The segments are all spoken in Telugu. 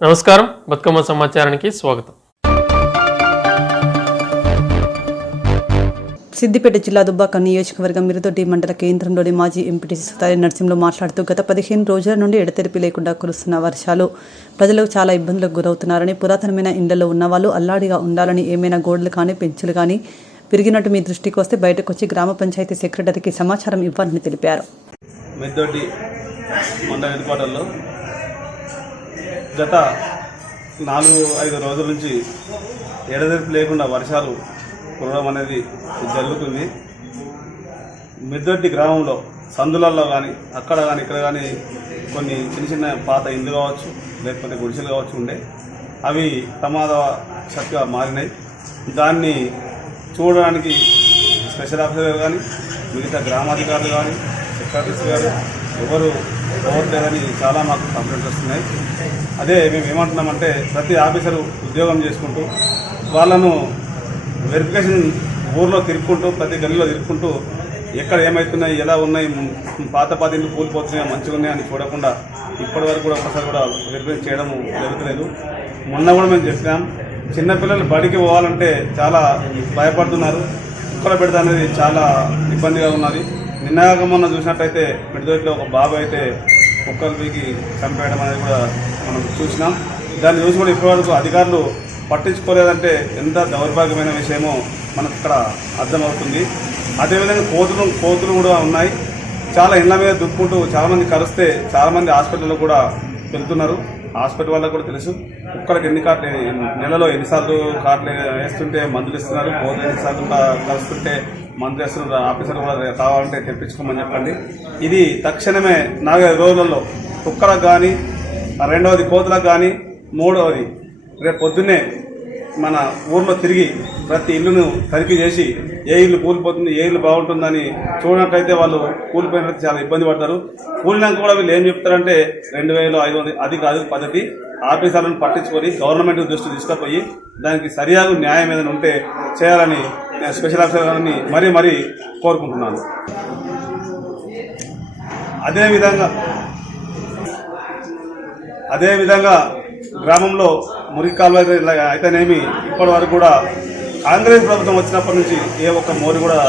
నమస్కారం, బతుకమ్మ సమాచారానికి స్వాగతం. సిద్దిపేట జిల్లా దుబ్బాక నియోజకవర్గం మిరుదొడ్డి మండల కేంద్రంలోని మాజీ ఎంపీటీసీ సుతారి నరసింహులు మాట్లాడుతూ గత 15 రోజుల నుండి ఎడతెరిపి లేకుండా కురుస్తున్న వర్షాలు ప్రజలకు చాలా ఇబ్బందులకు గురవుతున్నారని, పురాతనమైన ఇళ్లలో ఉన్న వాళ్ళు అల్లాడిగా ఉండాలని, ఏమైనా గోడలు కానీ పెంచులు కానీ విరిగినట్టు మీ దృష్టికి వస్తే బయటకు వచ్చి గ్రామ పంచాయతీ సెక్రటరీకి సమాచారం ఇవ్వాలని తెలిపారు. మిరుదొడ్డి మండల హెడ్ క్వార్టర్లో గత 4-5 రోజుల నుంచి ఎడతెరిపి లేకుండా వర్షాలు కురవడం అనేది జరుగుతుంది. మిరుదొడ్డి గ్రామంలో సందులలో కానీ అక్కడ కానీ ఇక్కడ కానీ కొన్ని చిన్న చిన్న పాత ఇండ్లు కావచ్చు, లేకపోతే గుడిసెలు కావచ్చు ఉండే, అవి ప్రమాద శక్తిగా మారినాయి. దాన్ని చూడడానికి స్పెషల్ ఆఫీసర్ కానీ మిగతా గ్రామాధికారులు కానీ సెక్రటరీస్ గారు ఎవరు పోవట్లేదని చాలా మాకు కంప్లైంట్స్ వస్తున్నాయి. అదే మేము ఏమంటున్నామంటే, ప్రతి ఆఫీసరు ఉద్యోగం చేసుకుంటూ వాళ్ళను వెరిఫికేషన్ ఊర్లో తిరుక్కుంటూ ప్రతి గల్లీలో తిరుక్కుంటూ ఎక్కడ ఏమవుతున్నాయి, ఎలా ఉన్నాయి, పాత ఇల్లు కూలిపోతున్నాయా, మంచిగా ఉన్నాయని చూడకుండా ఇప్పటి వరకు కూడా ఒకసారి కూడా వెరిఫికేషన్ చేయడం జరుగుతలేదు. మొన్న కూడా మేము చెప్పాం, చిన్నపిల్లలు బడికి పోవాలంటే చాలా భయపడుతున్నారు. కుక్కల పెడత అనేది చాలా ఇబ్బందిగా ఉన్నది. నిన్నగాక మొన్న చూసినట్టయితే మిరుదొడ్డిలో ఒక బాబు అయితే కుక్కలు పీకి చంపేయడం అనేది కూడా మనం చూసినాం. దాన్ని చూసి కూడా ఇప్పటివరకు అధికారులు పట్టించుకోలేదంటే ఎంత దౌర్భాగ్యమైన విషయమో మనకు ఇక్కడ అర్థమవుతుంది. అదేవిధంగా కోతులు కూడా ఉన్నాయి. చాలా ఇళ్ల మీద దుక్కుంటూ చాలామంది కరిస్తే చాలామంది హాస్పిటల్లో కూడా వెళ్తున్నారు. హాస్పిటల్ వాళ్ళకు కూడా తెలుసు కుక్కలకు ఎన్ని కాట్లు, నెలలో ఎన్నిసార్లు కాట్లు వేస్తుంటే మందులు ఇస్తున్నారు, కోతులు ఎన్నిసార్లు కలుస్తుంటే మందులు వేస్తున్నారు. ఆఫీసర్ కూడా కావాలంటే తెప్పించుకోమని చెప్పండి. ఇది తక్షణమే 4-5 రోజులలో కుక్కలకు కానీ, రెండవది కోతులకు కానీ, మూడవది రేపు పొద్దున్నే మన ఊర్లో తిరిగి ప్రతి ఇల్లును తనిఖీ చేసి ఏ ఇల్లు కూలిపోతుంది, ఏ ఇల్లు బాగుంటుందని చూడనట్లయితే వాళ్ళు కూలిపోయినట్టు చాలా ఇబ్బంది పడతారు. కూలినాక కూడా వీళ్ళు ఏం చెప్తారంటే 2500 అది కాదు పద్ధతి. ఆఫీసర్లను పట్టించుకొని గవర్నమెంట్ దృష్టి తీసుకుపోయి దానికి సరియాగు న్యాయం ఏదైనా ఉంటే చేయాలని స్పెషల్ ఆఫీసర్ గారిని మరీ కోరుకుంటున్నాను. అదేవిధంగా గ్రామంలో మురికి కాలువ అయితేనేమి ఇప్పటి వరకు కూడా కాంగ్రెస్ ప్రభుత్వం వచ్చినప్పటి నుంచి ఏ ఒక్క మోరి కూడా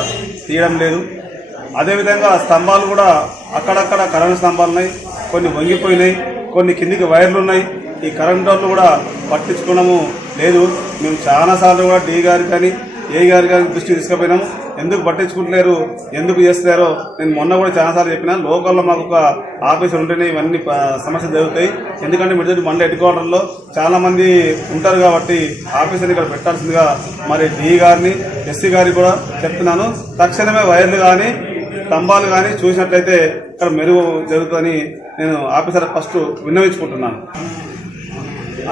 తీయడం లేదు. అదేవిధంగా స్తంభాలు కూడా అక్కడక్కడ కరెంటు స్తంభాలు ఉన్నాయి, కొన్ని వంగిపోయినాయి, కొన్ని కిందికి వైర్లు ఉన్నాయి. ఈ కరెంటు వాళ్ళు కూడా పట్టించుకోవడము లేదు. మేము చాలాసార్లు కూడా డి గారికి కానీ ఏ గారి కానీ దృష్టి తీసుకుపోయినాము. ఎందుకు పట్టించుకుంటలేరు, ఎందుకు చేస్తున్నారో నేను మొన్న కూడా చాలాసార్లు చెప్పినా. లోకల్లో మాకు ఒక ఆఫీసర్ ఉంటేనే ఇవన్నీ సమస్యలు జరుగుతాయి. ఎందుకంటే మిరుదొడ్డి మండల హెడ్ క్వార్టర్లో చాలా మంది ఉంటారు కాబట్టి ఆఫీసర్ని ఇక్కడ పెట్టాల్సిందిగా మరి డి గారిని, ఎస్సీ గారికి కూడా చెప్తున్నాను. తక్షణమే వైర్లు కానీ స్తంభాలు కానీ చూసినట్లయితే ఇక్కడ మెరుగు జరుగుతుందని నేను ఆఫీసర్ ఫస్ట్ విన్నవించుకుంటున్నాను.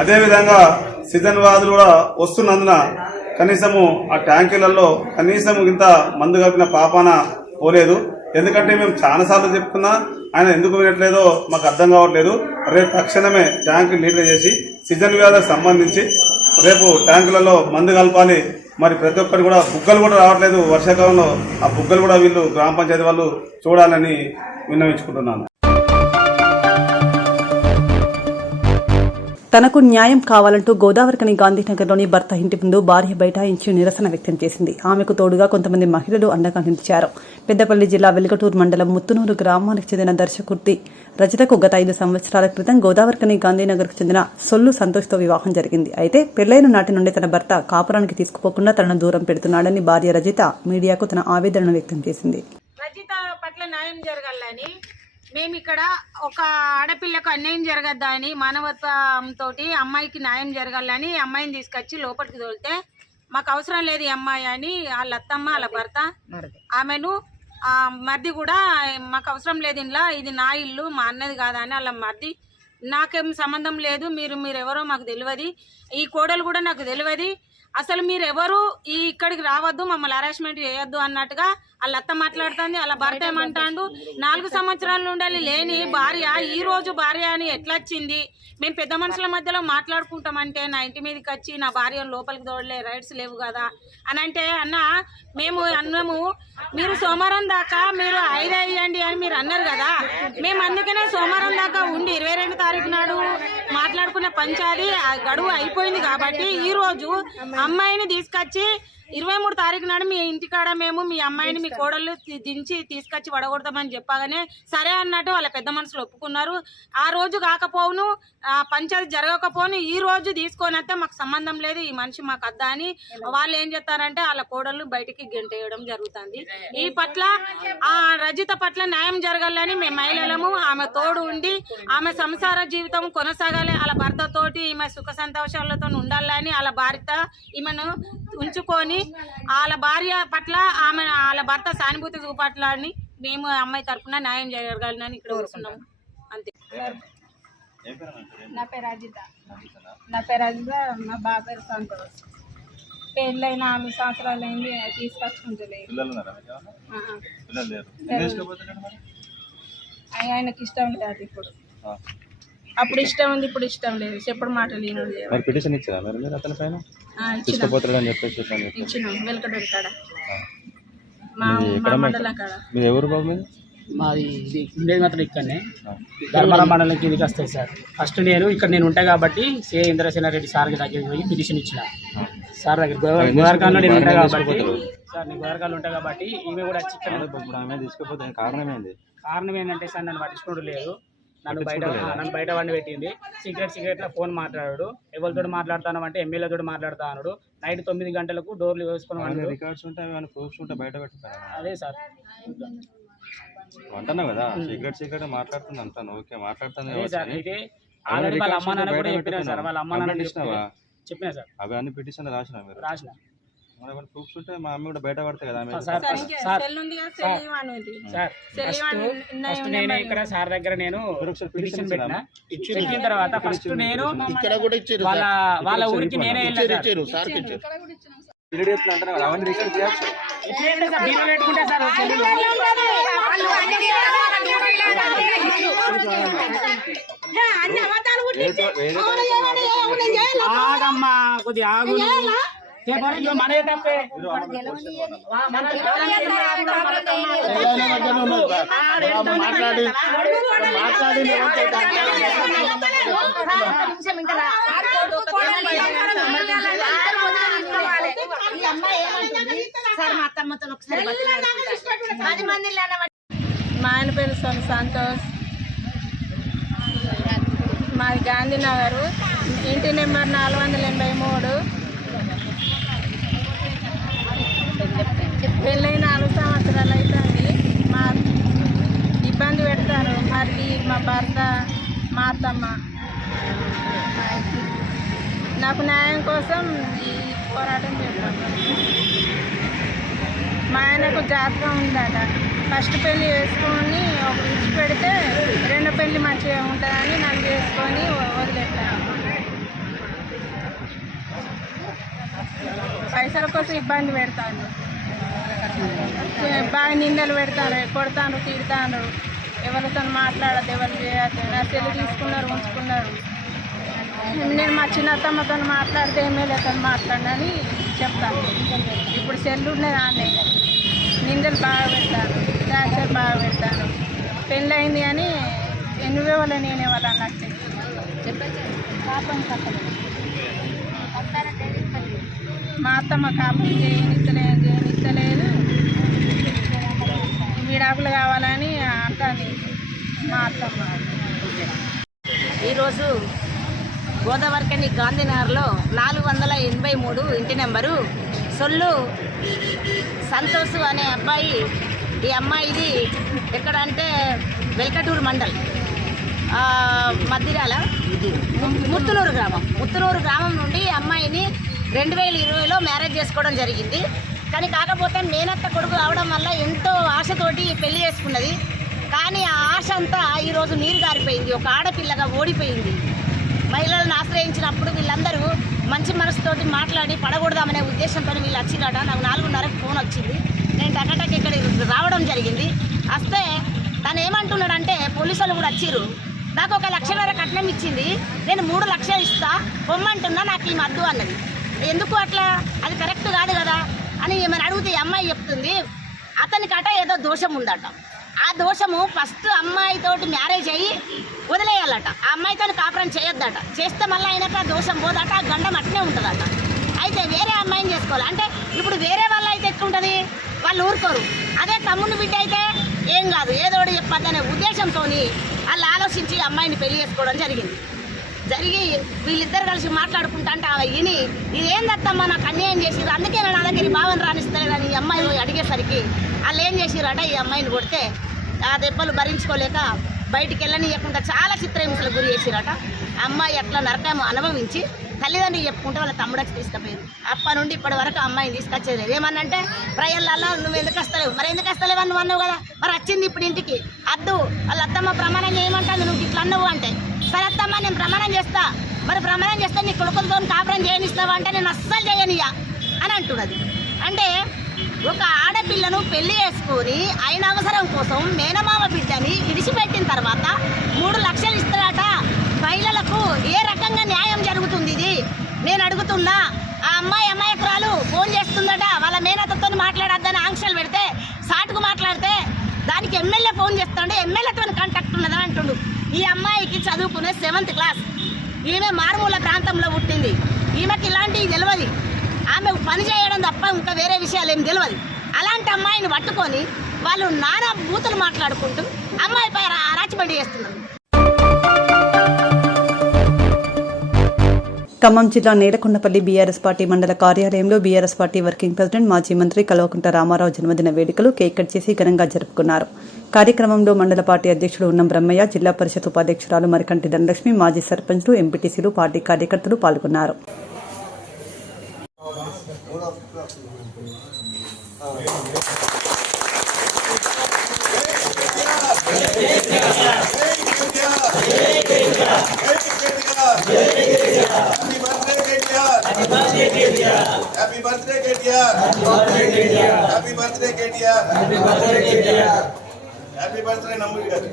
అదేవిధంగా సీజన్ వ్యాధులు కూడా వస్తున్నందున కనీసము ఆ ట్యాంకీలలో కనీసం ఇంత మందు కలిపిన పాపాన పోలేదు. ఎందుకంటే మేము చాలాసార్లు చెప్తున్నా, ఆయన ఎందుకు వినట్లేదో మాకు అర్థం కావట్లేదు. రేపు తక్షణమే ట్యాంకు లీటర్ చేసి సీజన్ వ్యాధులకు సంబంధించి రేపు ట్యాంకులలో మందు కలపాలి. మరి ప్రతి ఒక్కరు కూడా బుగ్గలు కూడా రావట్లేదు వర్షాకాలంలో. ఆ బుగ్గలు కూడా వీళ్ళు గ్రామ పంచాయతీ వాళ్ళు చూడాలని విన్నవించుకుంటున్నాను. తనకు న్యాయం కావాలంటూ గోదావరికని గాంధీనగర్లోని భర్త ఇంటి ముందు భార్య బైఠాయించి నిరసన వ్యక్తం చేసింది. ఆమెకు తోడుగా కొంతమంది మహిళలు అండగా నిలిచారు. పెద్దపల్లి జిల్లా వెలుగటూరు మండలం ముత్తునూరు గ్రామానికి చెందిన దర్శకుర్తి రజితకు గత 5 సంవత్సరాల క్రితం గోదావరికని గాంధీనగర్కు చెందిన సొల్లు సంతోష్తో వివాహం జరిగింది. అయితే పెళ్లైన నాటి నుండి తన భర్త కాపురానికి తీసుకుపోకుండా తనను దూరం పెడుతున్నాడని భార్య రజిత మీడియాకు తన ఆవేదనను వ్యక్తం చేసింది. రజిత పట్ల న్యాయం జరగాలని మేము ఇక్కడ ఒక ఆడపిల్లకు అన్యాయం జరగద్దా అని మానవత్వంతో అమ్మాయికి న్యాయం జరగాలని అమ్మాయిని తీసుకొచ్చి లోపలికి తోలితే మాకు అవసరం లేదు ఈ అమ్మాయి అని వాళ్ళ అత్తమ్మ వాళ్ళ భర్త ఆమెను మర్ది కూడా మాకు అవసరం లేదు ఇంట్లో, ఇది నా ఇల్లు మా అన్నది కాదా అని వాళ్ళ మర్ది, నాకేం సంబంధం లేదు, మీరెవరో మాకు తెలియదు, ఈ కోడలు కూడా నాకు తెలియదు, అసలు మీరెవరు ఇక్కడికి రావద్దు, మమ్మల్ని హరాస్మెంట్ చేయొద్దు అన్నట్టుగా వాళ్ళ అత్త మాట్లాడుతుంది. వాళ్ళ భర్త ఏమంటాడు, 4 సంవత్సరాల నుండి లేని భార్య ఈ రోజు భార్య అని ఎట్లా వచ్చింది, మేము పెద్ద మనుషుల మధ్యలో మాట్లాడుకుంటామంటే నా ఇంటి మీదకి వచ్చి నా భార్యను లోపలికి తోడలే రైట్స్ లేవు కదా అని అంటే, అన్న మేము అన్నము మీరు సోమవారం దాకా మీరు 5 ఇవ్వండి అని మీరు అన్నారు కదా, మేము అందుకనే సోమవారం దాకా ఉండి 22 తారీఖు నాడు మాట్లాడుకున్న పంచాది ఆ గడువు అయిపోయింది కాబట్టి ఈ రోజు అమ్మాయిని తీసుకొచ్చి 23 తారీఖు నాడు మీ ఇంటికాడ మేము మీ అమ్మాయిని మీ కోడళ్ళు దించి తీసుకొచ్చి వడగొడతామని చెప్పగానే సరే అన్నట్టు వాళ్ళ పెద్ద మనుషులు ఒప్పుకున్నారు. ఆ రోజు కాకపోవును ఆ పంచాయతీ జరగకపోను ఈ రోజు తీసుకొని వస్తే మాకు సంబంధం లేదు, ఈ మనిషి మాకు అద్దా అని వాళ్ళు ఏం చేస్తారంటే వాళ్ళ కోడళ్ళు బయటికి గెంటేయడం జరుగుతుంది. ఈ పట్ల ఆ రజిత పట్ల న్యాయం జరగాలని మేము మహిళలము ఆమె తోడు ఉండి ఆమె సంసార జీవితం కొనసాగాలి, వాళ్ళ భర్తతోటి ఈమె సుఖ సంతోషాలతో ఉండాలని వాళ్ళ భార్య ఈమెను ఉంచుకొని వాళ్ళ భార్య పట్ల ఆమె వాళ్ళ భర్త సానుభూతి చూపట్లని మేము అమ్మాయి తరఫున న్యాయం జరగాలని ఇక్కడ వస్తున్నాము. అంతే. నా పేరు అజిత. మా బాబు పేరు సంతోష్. పెళ్ళైన 8 సంవత్సరాలు అయింది, తీసుకొచ్చుకుంటలేదు. ఆయనకి ఇష్టం లేదు ఇప్పుడు. అప్పుడు ఇష్టం ఉంది, ఇప్పుడు ఇష్టం లేదు. చెప్పుడు మాటలు ఈనాడు ఇచ్చినాం వెల్కటూరు కాడ మా మండలం కాడ. మాది ఉండేది మాత్రం ఇక్కడనే ధర్మవరం మండలం కిందకి వస్తాయి సార్. ఫస్ట్ నేను ఉంటా కాబట్టి సిఐ ఇంద్రసేనారెడ్డి సార్ దగ్గరికి పోయి పిటిషన్ ఇచ్చిన సార్ దగ్గర గోదావరికాలంలో నేను ఉంటా కాబట్టి సార్ నేను గోదావరికాలంలో ఉంటా కాబట్టి ఈమె కూడా వచ్చి తీసుకుపోతే కారణం ఏంటంటే సార్ నన్ను పట్టించుకోవడం లేదు. నన్ను బయట వండి పెట్టింది. సిగరెట్లో ఫోన్ మాట్లాడాడు. ఎవరితో మాట్లాడుతాను అంటే ఎమ్మెల్యేతో మాట్లాడుతా అన్నాడు. నైట్ 9 గంటలకు డోర్లు వేసుకుని అదే సార్ అంటున్నావు కదా సీక్రెట్ మాట్లాడుతుంది అంటాను. ఓకే మాట్లాడుతాను అయితే ఆల్రెడీ వాళ్ళ అమ్మ నాన్న కూడా చెప్పినా సార్. వాళ్ళ అమ్మ నాన్న చెప్పినా సార్. అవి అన్ని పిటిషన్ రాసిన ప్రూఫ్స్ ఉంటే మా అమ్మ కూడా బయట పడతాయి కదా. ఫస్ట్ నేను ఇక్కడ సార్ దగ్గర నేను పిటిషన్ పెట్టిన. పెట్టిన తర్వాత ఫస్ట్ నేను వాళ్ళ ఊరికి నేనే వెళ్ళాను. ఆగమ్మా కొద్దిగా ఆగు. మనదే తప్పే. మా ఆయన పేరు సంతోష్. మాది గాంధీనగర్, ఇంటి నెంబర్ 483. పెళ్ళైన 4 సంవత్సరాలు అవుతుంది. మా ఇబ్బంది పెడతారు మరి మా భర్త మా అత్తమ్మ. నాకు న్యాయం కోసం ఈ పోరాటం చేస్తాను. మా ఆయనకు జాతకం ఉందట. ఫస్ట్ పెళ్ళి వేసుకొని ఒక విడిచి పెడితే రెండో పెళ్ళి మంచిగా ఉంటుందని నన్ను చేసుకొని వదిలేస్తాను. పైసల కోసం ఇబ్బంది పెడతాను. బాగా నిందలు పెడతాను, కొడతాను, తిడతాను. ఎవరితో మాట్లాడద్దు, ఎవరు చేయద్దు. నా సెల్లు తీసుకున్నారు, ఉంచుకున్నారు. నేను మా చిన్న అత్తమ్మతో మాట్లాడితే ఎమ్మెల్యేతో మాట్లాడని చెప్తాను. ఇప్పుడు సెల్లు ఉన్నది ఆనే. నిందలు బాగా పెడతాను, టార్చర్ బాగా పెడతాను. పెళ్ళయింది అని నువ్వే వాళ్ళ నేనే వాళ్ళు అన్నట్టు మా అత్తమ్మ కాపులు చేయనిస్తలేదు. విడాకులు కావాలని అంటుంది మా అత్తమ్మ. ఈరోజు గోదావరికని గాంధీనగర్లో 483 ఇంటి నెంబరు సొల్లు సంతోష్ అనే అబ్బాయి. ఈ అమ్మాయిది ఎక్కడంటే వెల్కటూరు మండల్ మద్దిరాల ముత్తునూరు గ్రామం నుండి అమ్మాయిని 2020లో మ్యారేజ్ చేసుకోవడం జరిగింది. కానీ కాకపోతే మేనత్త కొడుకు అవడం వల్ల ఎంతో ఆశతోటి పెళ్లి చేసుకున్నది. కానీ ఆ ఆశ అంతా ఈరోజు నీరు గారిపోయింది. ఒక ఆడపిల్లగా ఓడిపోయింది. మహిళలను ఆశ్రయించినప్పుడు వీళ్ళందరూ మంచి మనసుతోటి మాట్లాడి పడకూడదామనే ఉద్దేశంతో వీళ్ళు వచ్చినట. నాకు 4:30కి ఫోన్ వచ్చింది. నేను టకటక్ ఇక్కడ రావడం జరిగింది. వస్తే తను ఏమంటున్నాడంటే పోలీసులు కూడా వచ్చిర్రు. నాకు 1 లక్షన్నర కట్నం ఇచ్చింది, నేను 3 లక్షలు ఇస్తా పొమ్మంటున్నా, నాకు ఈ మద్దు అన్నది. ఎందుకు అట్లా? అది కరెక్ట్ కాదు కదా అని ఏమైనా అడిగితే ఈ అమ్మాయి చెప్తుంది అతనికట ఏదో దోషం ఉందట. ఆ దోషము ఫస్ట్ అమ్మాయితోటి మ్యారేజ్ అయ్యి వదిలేయాలట. ఆ అమ్మాయితో కాపురం చేయొద్దట. చేస్తే మళ్ళీ ఆయనకు ఆ దోషం పోదట, ఆ గండం అట్నే ఉంటుందట. అయితే వేరే అమ్మాయిని చేసుకోవాలి. అంటే ఇప్పుడు వేరే వాళ్ళు అయితే ఎట్లుంటుంది, వాళ్ళు ఊరుకోరు. అదే తమ్ముని బిడ్డ అయితే ఏం కాదు, ఏదోడు చెప్పద్దనే ఉద్దేశంతో వాళ్ళు ఆలోచించి అమ్మాయిని పెళ్లి చేసుకోవడం జరిగి వీళ్ళిద్దరు కలిసి మాట్లాడుకుంటా అంటే ఆమె విని ఇదేందత్తమ్మా నాకు అన్యాయం చేసిర్రు, అందుకే నా దగ్గర భావన రాణిస్తలేదని ఈ అమ్మాయి పోయి అడిగేసరికి వాళ్ళు ఏం చేసిర్రట, ఈ అమ్మాయిని కొడితే ఆ దెబ్బలు భరించుకోలేక బయటికి వెళ్ళనియకుండా చాలా చిత్రహింసలకు గురి చేసిరట. అమ్మాయి అట్లా నరకము అనుభవించి తల్లిదండ్రులు చెప్పుకుంటే వాళ్ళ తమ్ముడకి తీసుకుపోయారు. అప్పటి నుండి ఇప్పటి వరకు అమ్మాయిని తీసుకొచ్చేది ఏమన్నంటే ప్రజలలో నువ్వు ఎందుకు వస్తలేవు, మరి ఎందుకు వస్తలేవు అని నువ్వు అన్నావు కదా, మరి వచ్చింది ఇప్పుడు ఇంటికి అద్దు వాళ్ళ అత్తమ్మ ప్రమాణం చేయమంటాను, నువ్వు ఇట్లా అన్నావు అంటే సరే అత్తమ్మ నేను ప్రమాణం చేస్తా, మరి ప్రమాణం చేస్తే నీ కొడుకులతో కాపురం చేయనిస్తావా అంటే నేను అస్సలు చేయనియా అని అంటున్నది. అంటే ఒక ఆడపిల్లను పెళ్లి చేసుకొని ఆయన అవసరం కోసం మేనమామ బిడ్డని విడిచిపెట్టిన తర్వాత 3 లక్షలు ఇస్తారట. మహిళలకు ఏ రకంగా న్యాయం జరుగుతుంది ఇది నేను అడుగుతున్నా. ఆ అమాయకురాలు ఫోన్ చేస్తుందట, వాళ్ళ మేనతతో మాట్లాడద్దని ఆంక్షలు పెడితే సాటుకు మాట్లాడితే దానికి ఎమ్మెల్యే ఫోన్ చేస్తాడు, ఎమ్మెల్యేతో కాంటాక్ట్ ఉన్నదని అంటుండు. ఈ అమ్మాయికి చదువుకునే 7th క్లాస్, ఈమె మారుమూల ప్రాంతంలో పుట్టింది, ఈమెకి ఇలాంటివి తెలియదు, ఆమె పని చేయడం తప్ప ఇంకా వేరే విషయాలు ఏం తెలియదు. అలాంటి అమ్మాయిని పట్టుకొని వాళ్ళు నానా బూతులు మాట్లాడుకుంటూ అమ్మాయిపై రాచిబడి చేస్తున్నారు. ఖమ్మం జిల్లా నేలకొండపల్లి బీఆర్ఎస్ పార్టీ మండల కార్యాలయంలో బీఆర్ఎస్ పార్టీ వర్కింగ్ ప్రెసిడెంట్ మాజీ మంత్రి కల్వకుంట్ల రామారావు జన్మదిన వేడుకలు కేక్ కట్ చేసి ఘనంగా జరుపుకున్నారు. కార్యక్రమంలో మండల పార్టీ అధ్యక్షుడు ఉన్నం బ్రహ్మయ్య, జిల్లా పరిషత్ ఉపాధ్యక్షురాలు మరికంటి ధనలక్ష్మి, మాజీ సర్పంచ్లు, ఎంపీటీసీలు, పార్టీ కార్యకర్తలు పాల్గొన్నారు. Happy birthday, KTR! Happy birthday, KTR! Happy birthday, Namuri garu.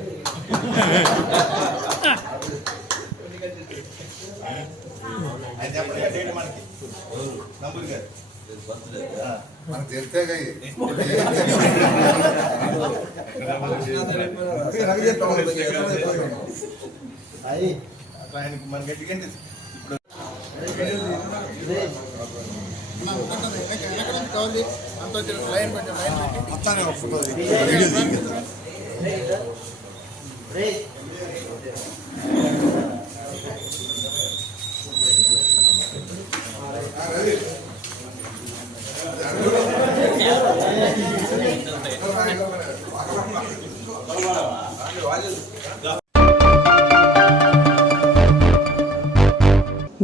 Ayi cheppandi date manaki. Namuri garu. మనకు తెలిసేగా ఆయనకి మనకి ఎందుకంటే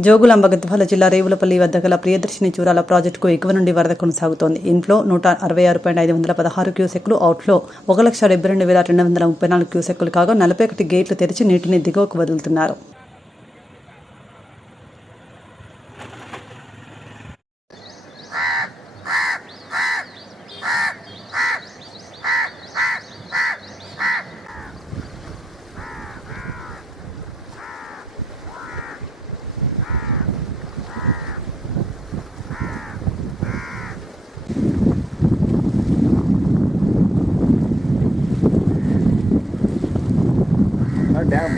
జోగులాంబ గద్వాల జిల్లా రేవులపల్లి వద్ద గల ప్రియదర్శిని చూరాల ప్రాజెక్టుకు ఎగువ నుండి వరద కొనసాగుతోంది. ఇన్ఫ్లో 166.516 క్యూసెక్లు, అవుట్ఫ్లో 1,72,234 క్యూసెక్లు కాగా 41 గేట్లు తెరిచి నీటిని దిగువకు వదులుతున్నారు. డ్యామ్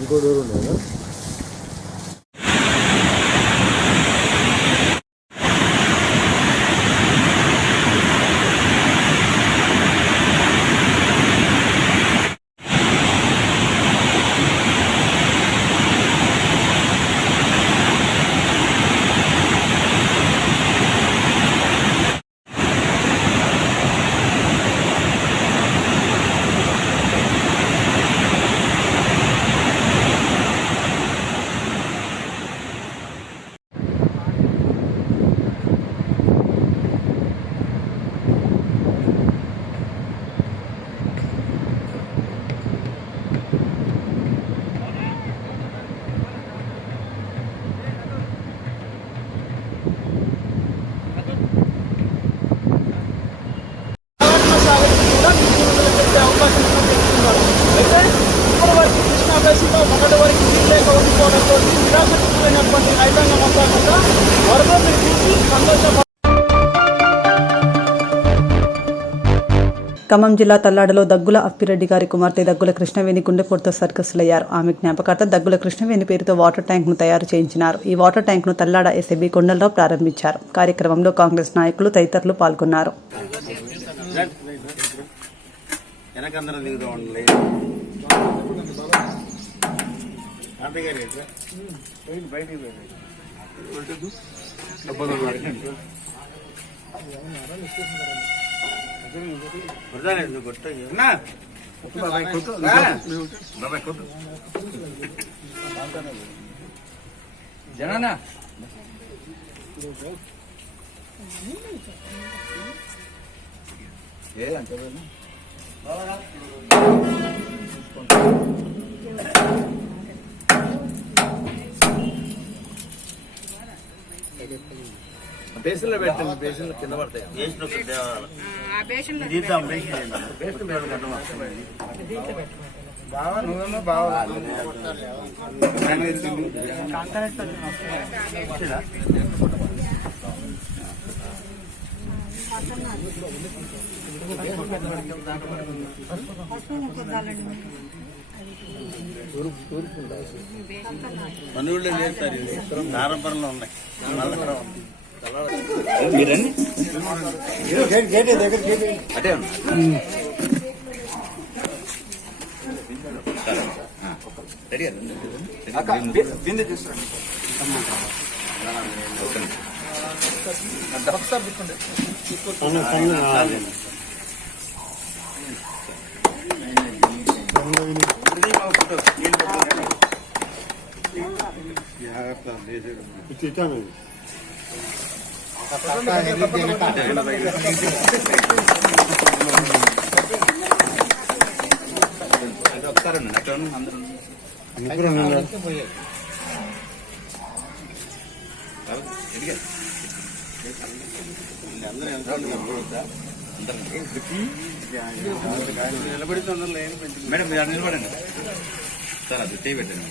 ఇంకో డోర్ ఉండే కదా. ఖమ్మం జిల్లా తల్లాడలో దగ్గుల అప్పిరెడ్డి గారి కుమార్తె దగ్గుల కృష్ణవేణి గుండెపోటుతో సర్కస్సులయ్యారు. ఆమె జ్ఞాపకార్థం దగ్గుల కృష్ణవేణి పేరుతో వాటర్ ట్యాంక్ను తయారు చేయించినారు. ఈ వాటర్ ట్యాంక్ను తల్లాడ ఎస్ఐబి కొండలరావు ప్రారంభించారు. కార్యక్రమంలో కాంగ్రెస్ నాయకులు తదితరులు పాల్గొన్నారు. జనానా బేసిన్లో పెట్టండి, బేసిన్లో కింద పడతాయి. బాగా నువ్వేమో బాగా మనూళ్ళో లేదు సార్, ఇది నారంపురంలో ఉన్నాయి. అదే బిందె తీసుకురండి. ఒకసారి అక్కడ అందరూ మేడం మీరు నిలబడండి సార్, అది టీ పెట్టండి.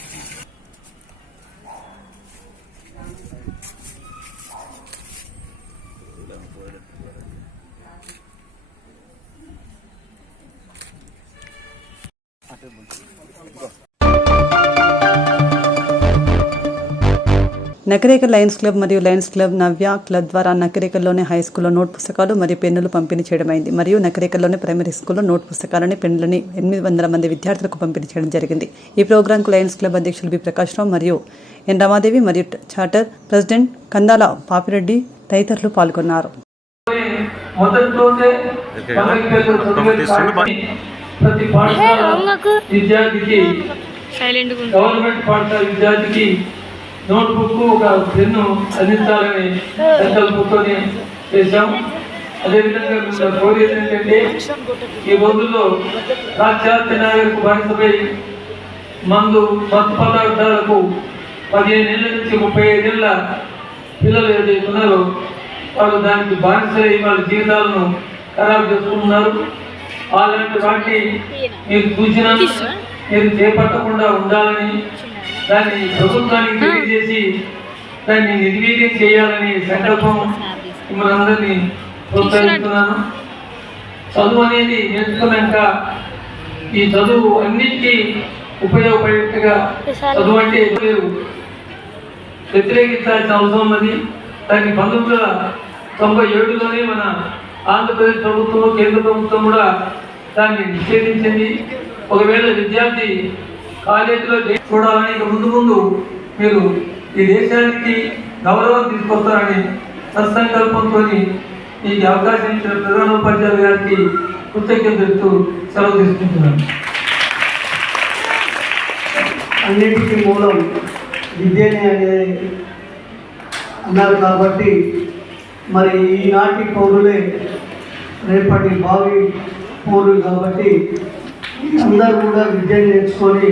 నకరేకల్ లయన్స్ క్లబ్ మరియు లయన్స్ క్లబ్ నవ్య క్లబ్ ద్వారా నకరేకల్లోని హై స్కూల్లో నోట్ పుస్తకాలు మరియు పెన్నులు పంపిణీ చేయడమైంది. మరియు నకరేకల్లోని ప్రైమరీ స్కూల్లో నోట్ పుస్తకాలని పెన్నులని 800 మంది విద్యార్థులకు పంపిణీ చేయడం జరిగింది. ఈ ప్రోగ్రాంకు లయన్స్ క్లబ్ అధ్యక్షులు బి ప్రకాశ్రావు మరియు ఎన్ రమాదేవి మరియు చార్టర్ ప్రెసిడెంట్ కందాల పాపిరెడ్డి తదితరులు పాల్గొన్నారు. ప్రతి పాఠశాల విద్యార్థికి గవర్నమెంట్ పాఠశాల విద్యార్థికి నోట్బుక్ ఒక పెన్ను అందించాలని సంకల్పంతో చేశాం. అదేవిధంగా మేము కోరేది ఏంటంటే, ఈ రోజుల్లో పాశ్చాత్య నాయకులకు బానిసపై మత్తు పదార్థాలకు 15 ఏళ్ళ నుంచి 35 ఏళ్ళ పిల్లలు ఏదైతే ఉన్నారో వాళ్ళు దానికి బానిసై వాళ్ళ జీవితాలను ఖరాబు చేసుకుంటున్నారు. అలాంటి వాటిని మీరు చూసినా మీరు చేపట్టకుండా ఉండాలని, దాన్ని ప్రభుత్వానికి తెలియజేసి దాన్ని నిర్వీర్యం చేయాలని సంకల్పం మిమ్మల్ని అందరినీ ప్రోత్సహిస్తున్నాను. చదువు అనేది నేర్చుకున్నాక ఈ చదువు అన్నిటికీ ఉపయోగపడేట్టుగా చదువు అంటే మీరు వ్యతిరేకించాల్సిన అవసరం ఉన్నది. దాన్ని 1997లోనే మన ఆంధ్రప్రదేశ్ ప్రభుత్వం, కేంద్ర ప్రభుత్వం కూడా దాన్ని నిషేధించింది. ఒకవేళ విద్యార్థి కాలేజీలో చూడాలని ముందు ముందు మీరు ఈ దేశానికి గౌరవం తీసుకొస్తారని సత్సంకల్పంతో ఈ అవకాశం ఇచ్చిన ప్రధానోపాధ్యాయులు గారికి కృతజ్ఞతలు సెలవు తీసుకుంటున్నాను. అన్నిటికీ మూలం విద్యనే అనేది అన్నారు కాబట్టి మరి ఈనాటి పౌరులే రేపటి భావి పౌరులు కాబట్టి అందరూ కూడా విద్య నేర్చుకొని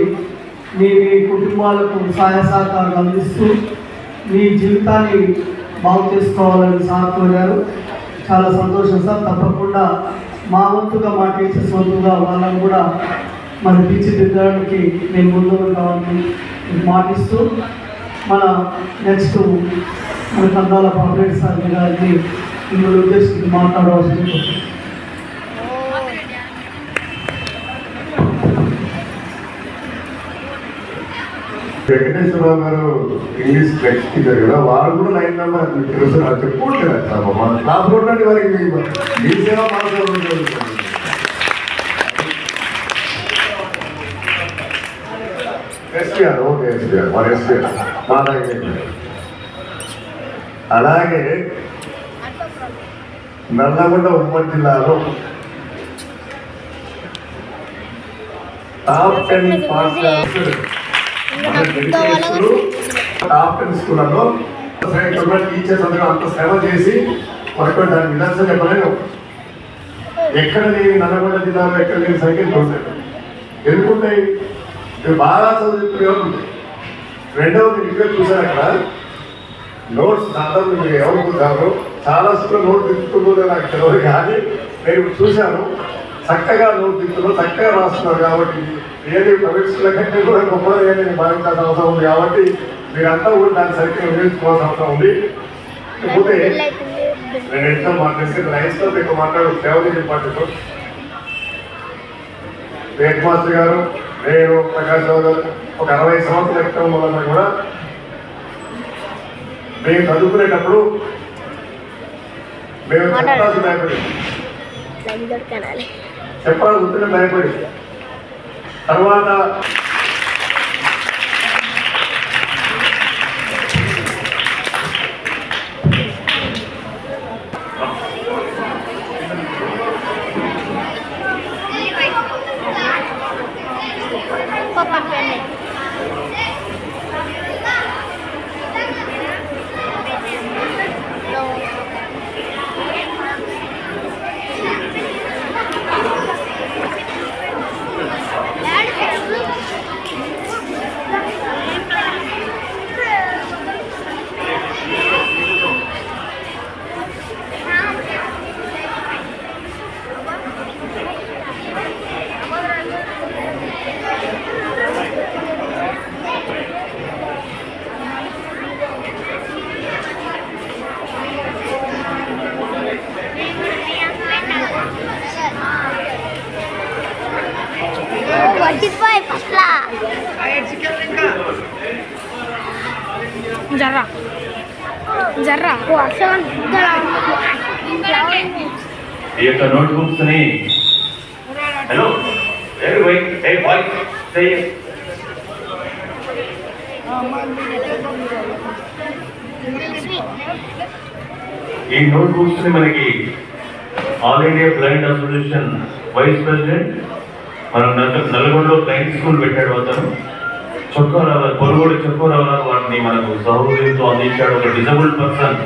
మీ కుటుంబాలకు సహాయ సహకారాలు అందిస్తూ మీ జీవితాన్ని బాగు చేసుకోవాలని సార్ కోరారు. చాలా సంతోషం సార్. తప్పకుండా మా వంతుగా మా టీచర్స్ వంతుగా వాళ్ళని కూడా మన తీర్చిదిద్దడానికి మేము ముందుకు కావాలని మాటిస్తూ మన నెక్స్ట్ మన కందాల పాపరెడ్డి సార్ గారిని మిమ్మల్ని ఉద్దేశించి మాట్లాడవలసింది. వెంకటేశ్వరరావు గారు ఇంగ్లీష్ నెక్స్ట్ టీచర్ కదా, వారు కూడా 9 నెంబర్ తెలుసు చెప్పుకోవట్లేదు సార్. మా క్లాస్ లో ఉండండి వారికి మీ సేవ మా సేవ జరుగుతుంది. ఎస్పీఆర్ ఓకే ఎస్పీఆర్ మరి ఎస్పీఆర్ మా దగ్గర. అలాగే నల్లగొండ ఉమ్మడి జిల్లాలో టాప్ 10 టాప్ 10 స్కూళ్ళలో టీచర్స్ అందరూ అంత శ్రమ చేసి మనకు దాని నిదర్శనం చెప్పలేను. ఎక్కడ లేని నల్లగొండ జిల్లాలో ఎక్కడ లేని సైకిల్ ఉంటాయి. ఎందుకుంటాయి? ఇవి బాగా చదువుకునే ఉంటాయి. రెండవది ఇక్కడ చూసారు, అక్కడ నోట్స్ అందరూ మీరు ఎవరు కాదు, చాలా స్కూల్ నోట్ దిద్దుతుందో నాకు తెలియదు, కానీ నేను చూశాను చక్కగా నోట్ దిద్దుతున్నారు, చక్కగా రాస్తున్నారు. కాబట్టి ఏది ప్రైవేట్ స్కూల్ కంటే కూడా గొప్పగా నేను భావించాల్సిన అవసరం ఉంది. కాబట్టి మీరంతా కూడా దాన్ని సరిగ్గా ఉపయోగించుకోవాల్సిన అవసరం ఉంది. పోతే నేను ఎంతో మాట్లాడితే రైస్తో ఎక్కువ మాట్లాడు సేవలు డిపార్ట్మెంట్ హెడ్ మాస్టర్ గారు, నేను ప్రకాష్ రావు గారు ఒక 60 సంవత్సరాల క్రితం వల్ల కూడా మేము చదువుకునేటప్పుడు మేము చెప్పాల్సి భయపడి చెప్పాలి గుర్తుగా భయపడి తర్వాత ఈ యొక్క నోట్బుక్స్ ని హలో ఈ నోట్బుక్స్ ని మనకి all India blind association vice president మనం నల్గొండలో బ్లైండ్ స్కూల్ పెట్టాడు. అతను చొక్కారావు పొరుగుడు చొక్కారావు గారు వాటిని మనకు సౌకర్యంతో అందించాడు. ఒక డిజబుల్డ్ పర్సన్.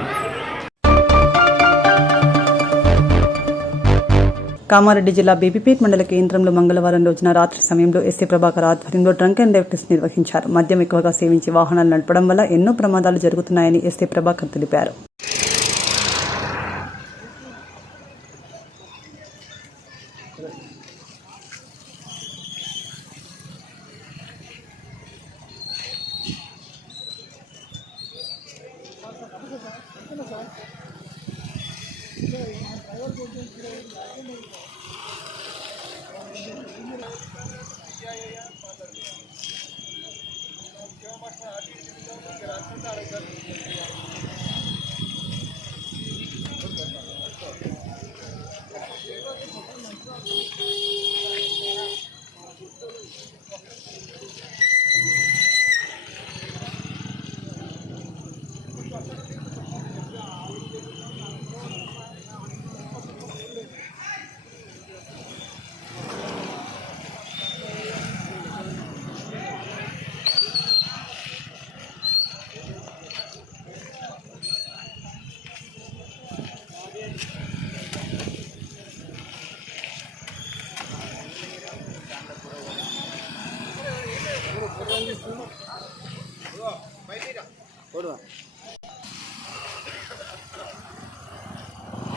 కామారెడ్డి జిల్లా బేబీపేట్ మండల కేంద్రంలో మంగళవారం రోజున రాత్రి సమయంలో ఎస్సీ ప్రభాకర్ ఆధ్వర్యంలో డ్రంక్ అండ్ డ్రైవ్ టెస్ట్ నిర్వహించారు. మద్యం ఎక్కువగా సేవించి వాహనాలు నడపడం వల్ల ఎన్నో ప్రమాదాలు జరుగుతున్నాయని ఎస్సీ ప్రభాకర్ తెలిపారు.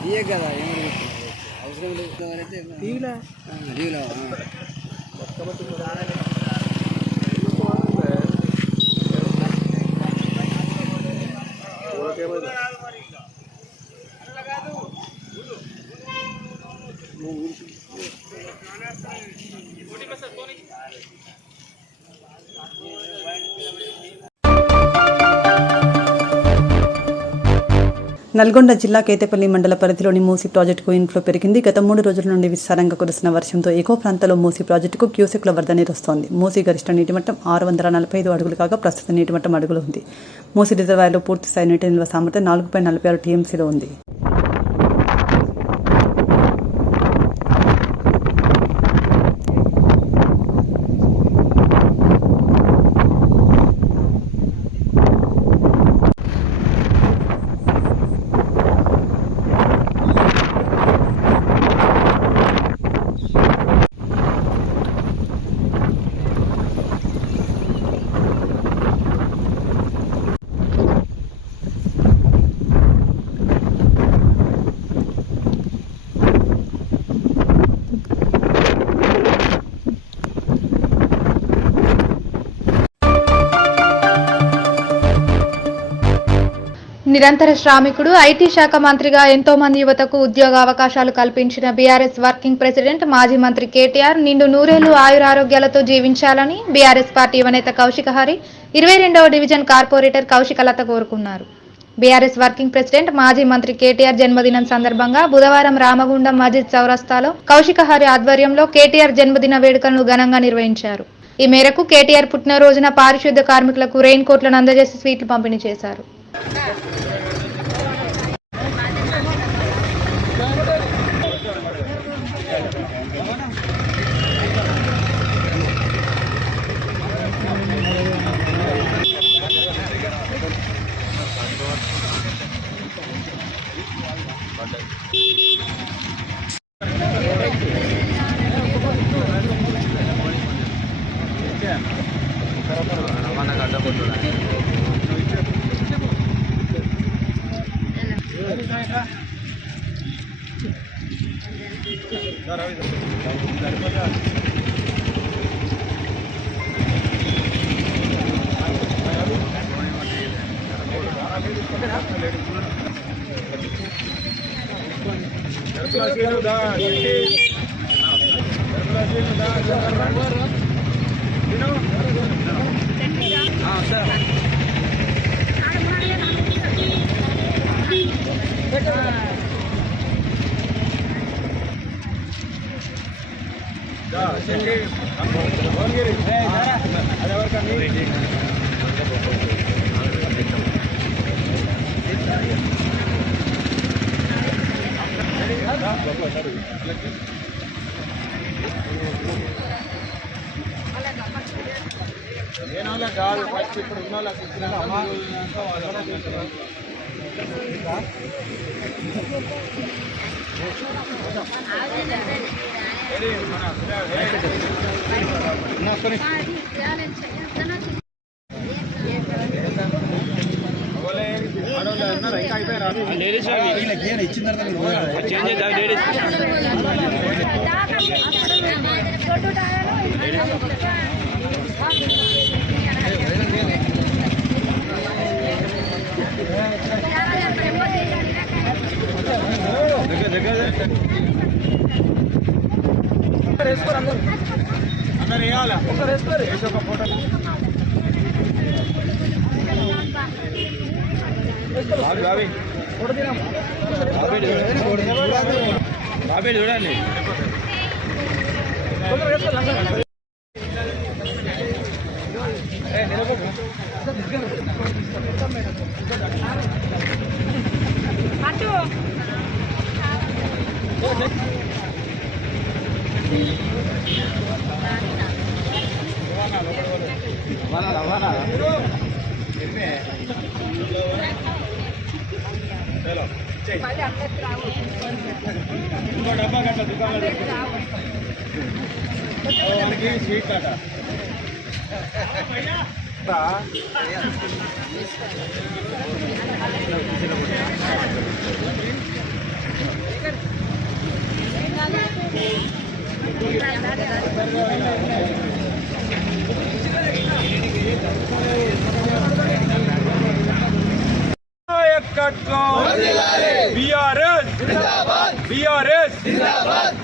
ఇయే కదా ఏమని అవసరం లేదు. టీవీలో నల్గొండ జిల్లా కేతేపల్లి మండల పరిధిలోని మూసీ ప్రాజెక్టుకు ఇన్ఫ్లో పెరిగింది. గత 3 రోజుల నుండి విస్తారంగా కురిసిన వర్షంతో ఎగువ ప్రాంతాల్లో మూసీ ప్రాజెక్టుకు క్యూసెక్ల వరద నీరు వస్తోంది. మూసీ గరిష్ట నీటిమట్టం 645 అడుగులు కాగా ప్రస్తుత నీటిమట్టం అడుగులు ఉంది. మూసీ రిజర్వాయర్లో పూర్తిస్థాయి నీటి నిల్వ సామర్థ్యం 4.46 టీఎంసీలో ఉంది. నిరంతర శ్రామికుడు, ఐటీ శాఖ మంత్రిగా ఎంతో మంది యువతకు ఉద్యోగ అవకాశాలు కల్పించిన బీఆర్ఎస్ వర్కింగ్ ప్రెసిడెంట్ మాజీ మంత్రి కేటీఆర్ నిండు 100 ఏళ్లు ఆయురారోగ్యాలతో జీవించాలని బీఆర్ఎస్ పార్టీ యువనేత కౌశిక హరి 22వ డివిజన్ కార్పొరేటర్ కౌశికలత కోరుకున్నారు. బీఆర్ఎస్ వర్కింగ్ ప్రెసిడెంట్ మాజీ మంత్రి కేటీఆర్ జన్మదినం సందర్భంగా బుధవారం రామగుండం మజిద్ చౌరస్తాలో కౌశిక హరి ఆధ్వర్యంలో కేటీఆర్ జన్మదిన వేడుకలను ఘనంగా నిర్వహించారు. ఈ మేరకు కేటీఆర్ పుట్టినరోజున పారిశుద్ధ్య కార్మికులకు రెయిన్ కోట్లను అందజేసి స్వీట్లు పంపిణీ చేశారు. చూడండి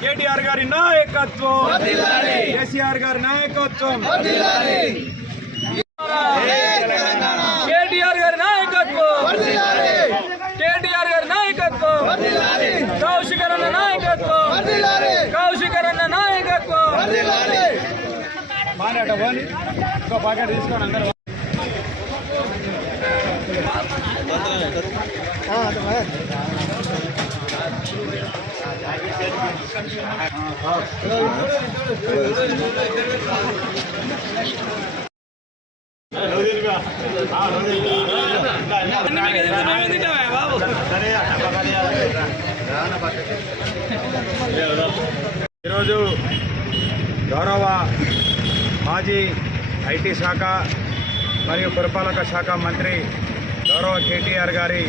కేటీఆర్ గారి నాయకత్వం, కేసీఆర్ గారి నాయకత్వం, కేటీఆర్ గారి నాయకత్వం, కేటీఆర్ గారి నాయకత్వం కౌశికరన్న నాయకత్వం కౌశికరన్న నాయకత్వం మాట్లాడ పోని ఇంకో పాకెట్ తీసుకొని అందరూ ఈరోజు గౌరవ మాజీ ఐటీ శాఖ మరియు పురపాలక శాఖ మంత్రి గౌరవ కేటీఆర్ గారి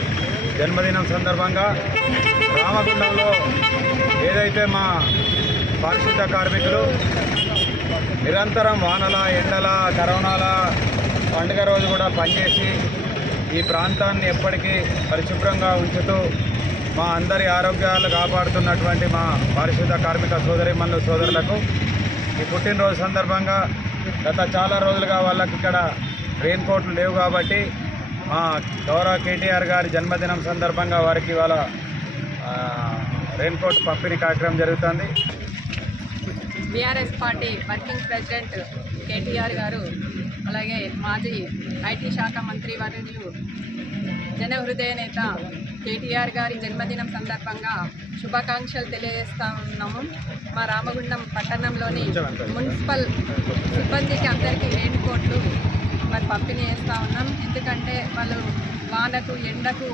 జన్మదినం సందర్భంగా రామగుండంలో ఏదైతే మా పారిశుద్ధ కార్మికులు నిరంతరం వానల ఎండల కరోనాల పండుగ రోజు కూడా పనిచేసి ఈ ప్రాంతాన్ని ఎప్పటికీ పరిశుభ్రంగా ఉంచుతూ మా అందరి ఆరోగ్యాలు కాపాడుతున్నటువంటి మా పారిశుద్ధ కార్మిక సోదరిమణులు సోదరులకు ఈ పుట్టినరోజు సందర్భంగా గత చాలా రోజులుగా వాళ్ళకి ఇక్కడ రెయిన్ కోట్లు లేవు కాబట్టి మా గౌరవ కేటీఆర్ గారి జన్మదినం సందర్భంగా వారికి ఇవాళ రెయిన్ కోట్ పంపిణీ కార్యక్రమం జరుగుతుంది. BRS party working president KTR గారు అలాగే మాజీ ఐటీ శాఖ మంత్రి వర్యులు జనహృదయ నేత కేటీఆర్ గారి జన్మదినం సందర్భంగా శుభాకాంక్షలు తెలియజేస్తూ ఉన్నాము. మా రామగుండం పట్టణంలోని మున్సిపల్ సిబ్బందికి అందరికీ రెయిన్ కోట్లు మరి పంపిణీ చేస్తూ ఉన్నాం. ఎందుకంటే వాళ్ళు వానకు ఎండకు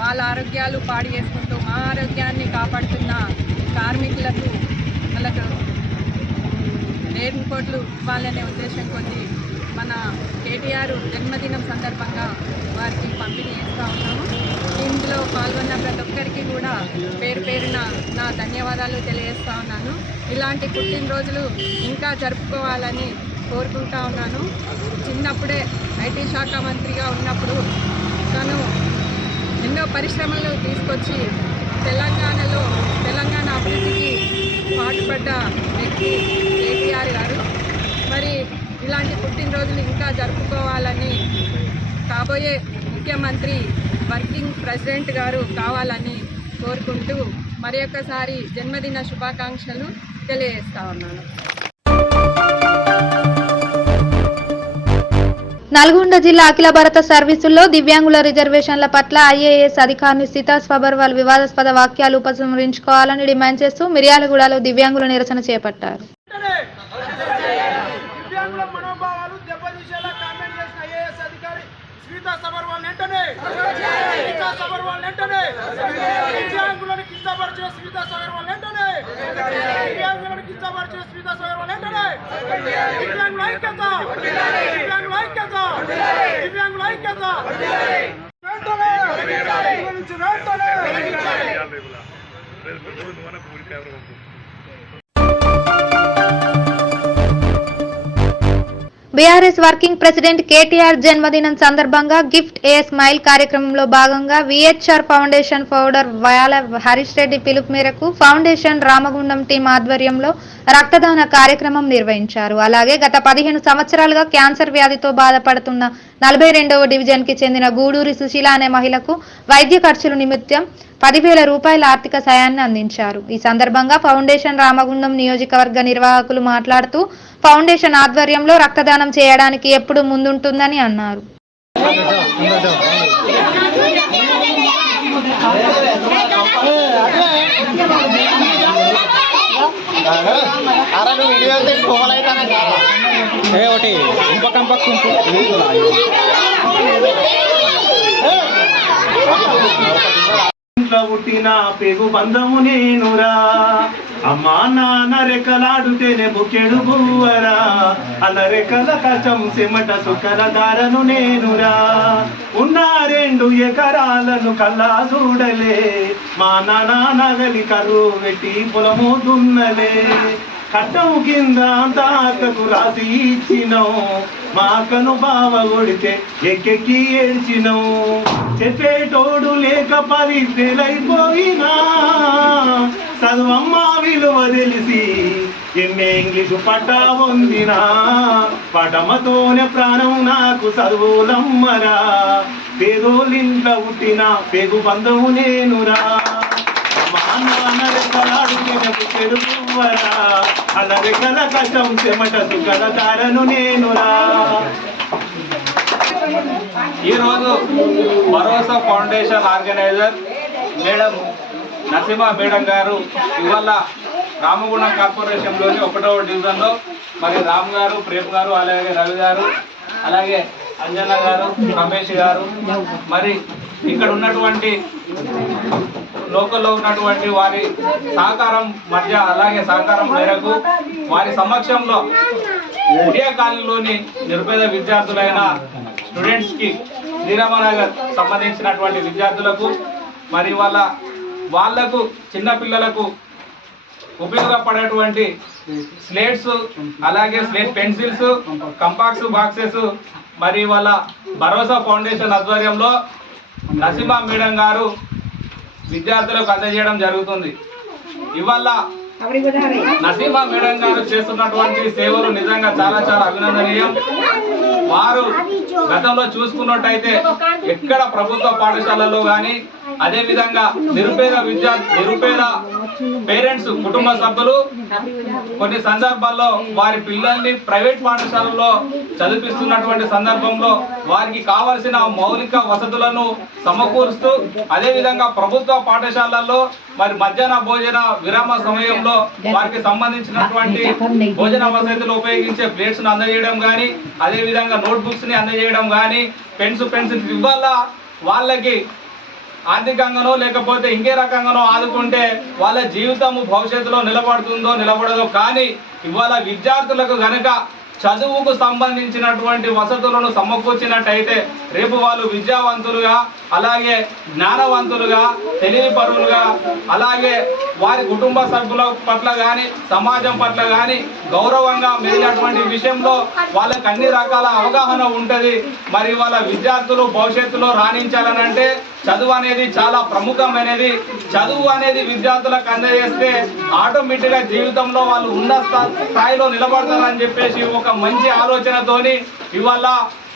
వాళ్ళ ఆరోగ్యాలు పాడు చేసుకుంటూ మా ఆరోగ్యాన్ని కాపాడుతున్న కార్మికులకు వాళ్ళకు రెయిన్ కోట్లు ఇవ్వాలనే ఉద్దేశం కొద్ది మన కేటీఆర్ జన్మదినం సందర్భంగా వారికి పంపిణీ చేస్తూ ఉన్నాము. ఇందులో పాల్గొన్న ప్రతి ఒక్కరికి కూడా పేరు పేరున నా ధన్యవాదాలు తెలియజేస్తూ ఉన్నాను. ఇలాంటి పుట్టినరోజులు ఇంకా జరుపుకోవాలని కోరుకుంటా ఉన్నాను. చిన్నప్పుడే ఐటీ శాఖ మంత్రిగా ఉన్నప్పుడు తను ఎన్నో పరిశ్రమలు తీసుకొచ్చి తెలంగాణ అభివృద్ధికి పాటుపడ్డ వ్యక్తి కేటీఆర్ గారు. మరి ఇలాంటి పుట్టినరోజులు ఇంకా జరుపుకోవాలని కాబోయే ముఖ్యమంత్రి వర్కింగ్ ప్రెసిడెంట్ గారు కావాలని కోరుకుంటూ మరి ఒక్కసారి జన్మదిన శుభాకాంక్షలు తెలియజేస్తా ఉన్నాను. నల్గొండ జిల్లా అఖిల భారత సర్వీసుల్లో దివ్యాంగుల రిజర్వేషన్ల పట్ల ఐఏఎస్ అధికారిని సీతా స్వబర్వాల్ వివాదాస్పద వాక్యాలు ఉపసంహరించుకోవాలని డిమాండ్ చేస్తూ మిర్యాలగూడలో దివ్యాంగుల నిరసన చేపట్టారు. దివ్యాంగుల మనోభావాలు దెబ్బతీసేలా కామెంట్ చేసిన ఐఏఎస్ అధికారి సీతా సబర్వాల్ వెంటనే దివ్యాంగులను కించపరిచిన సీతా సబర్వాల్ వెంటనే దివ్యాంగుల ఐక్యత బీఆర్ఎస్ వర్కింగ్ ప్రెసిడెంట్ కేటీఆర్ జన్మదినం సందర్భంగా గిఫ్ట్ ఏ స్మైల్ కార్యక్రమంలో భాగంగా VHR foundation founder Vayala Harish Reddy పిలుపు మేరకు ఫౌండేషన్ రామగుండం టీం ఆధ్వర్యంలో రక్తదాన కార్యక్రమం నిర్వహించారు. అలాగే గత 15 సంవత్సరాలుగా క్యాన్సర్ వ్యాధితో బాధపడుతున్న 42వ డివిజన్ కి చెందిన గూడూరి సుశీల అనే మహిళకు వైద్య ఖర్చుల నిమిత్తం 10,000 రూపాయల ఆర్థిక సాయాన్ని అందించారు. ఈ సందర్భంగా ఫౌండేషన్ రామగుండం నియోజకవర్గ నిర్వాహకులు మాట్లాడుతూ ఫౌండేషన్ ఆధ్వర్యంలో రక్తదానం చేయడానికి ఎప్పుడూ ముందుంటుందని అన్నారు. పుట్టిన పేగు బంధము నేనురా, అమ్మా నాన్న రెక్కలాడుతేనే బుక్కెడు బువ్వరా, అల రెక్కల కష్టం చెమట సుఖల దారను నేనురా, ఉన్న 2 ఎకరాలను కల్లా చూడలే, మా నాన్న నగలి కరువు పెట్టి పొలము దున్నలే, కట్టం కింద తాకకు రాసి ఇచ్చినావు, మా అక్కను బావ కొడితే ఎక్కెక్కి ఏడ్చినావు, చెప్పేటోడు లేక పరిస్థితులైపోయినా చదువమ్మ విలువ తెలిసి ఎంఏ ఇంగ్లీషు పట్టా పొందినా, పటమతోనే ప్రాణం నాకు చదువులమ్మరా, పేదోళ్ళింట్లో పుట్టిన పేగు బంధము నేనురా అమ్మా నాన్న రెక్కలాడుతేనే పుట్టెడు పువ్వరా అలరెక్కల కష్టం చెమట సుఖల దారను నేనురా. ఈరోజు Bharosa foundation organiser madam Narasimha madam garu ఇవాళ రామగుండం కార్పొరేషన్లోని 1వ డివిజన్లో మరి రామ్ గారు, ప్రేమ్ గారు, అలాగే రవి గారు, అలాగే అంజన్న గారు, రమేష్ గారు, మరి ఇక్కడ ఉన్నటువంటి లోకల్లో ఉన్నటువంటి వారి సహకారం మధ్య అలాగే సహకారం మేరకు వారి సమక్షంలో ఉడియా కాలనీలోని నిరుపేద విద్యార్థులైన స్టూడెంట్స్కి శ్రీరామనగర్ సంబంధించినటువంటి విద్యార్థులకు మరి వాళ్లకు చిన్నపిల్లలకు ఉపయోగపడేటువంటి స్లేట్స్ అలాగే స్లేట్ పెన్సిల్స్, కంపాక్స్ బాక్సెస్ మరి భరోసా ఫౌండేషన్ ఆధ్వర్యంలో నరసింహ మేడం గారు విద్యార్థులకు అందజేయడం జరుగుతుంది. ఇవాళ నరసింహ మేడం గారు చేస్తున్నటువంటి సేవలు నిజంగా చాలా చాలా అభినందనీయం. వారు గతంలో చూసుకున్నట్టయితే ఎక్కడ ప్రభుత్వ పాఠశాలలో కానీ అదేవిధంగా నిరుపేద పేరెంట్స్ కుటుంబ సభ్యులు కొన్ని సందర్భాల్లో వారి పిల్లల్ని ప్రైవేట్ పాఠశాలలో చదివిస్తున్నటువంటి సందర్భంలో వారికి కావలసిన మౌలిక వసతులను సమకూరుస్తూ అదేవిధంగా ప్రభుత్వ పాఠశాలల్లో మరి మధ్యాహ్న భోజన విరామ సమయంలో వారికి సంబంధించినటువంటి భోజన వసతులు ఉపయోగించే ప్లేట్స్ ను అందజేయడం కానీ అదేవిధంగా నోట్ బుక్స్ ని అందజేయడం కానీ పెన్సిల్స్ ఇవ్వాల వాళ్ళకి ఆర్థికంగానో లేకపోతే ఇంకే రకంగానో ఆదుకుంటే వాళ్ళ జీవితము భవిష్యత్తులో నిలబడుతుందో నిలబడదో. కానీ ఇవాళ విద్యార్థులకు గనక చదువుకు సంబంధించినటువంటి వసతులను సమకూర్చినట్టయితే రేపు వాళ్ళు విద్యావంతులుగా అలాగే జ్ఞానవంతులుగా తెలివిపరులుగా అలాగే వారి కుటుంబ సభ్యుల పట్ల కానీ సమాజం పట్ల కానీ గౌరవంగా మెరిగినటువంటి విషయంలో వాళ్ళకి అన్ని రకాల అవగాహన ఉంటుంది. మరి వాళ్ళ విద్యార్థులు భవిష్యత్తులో రాణించాలనంటే చదువు అనేది చాలా ప్రముఖమైనది. చదువు అనేది విద్యార్థులకు అందజేస్తే ఆటోమేటిక్గా జీవితంలో వాళ్ళు ఉన్న స్థాయిలో నిలబడతారని చెప్పేసి ఒక మంచి ఆలోచనతోని ఇవాళ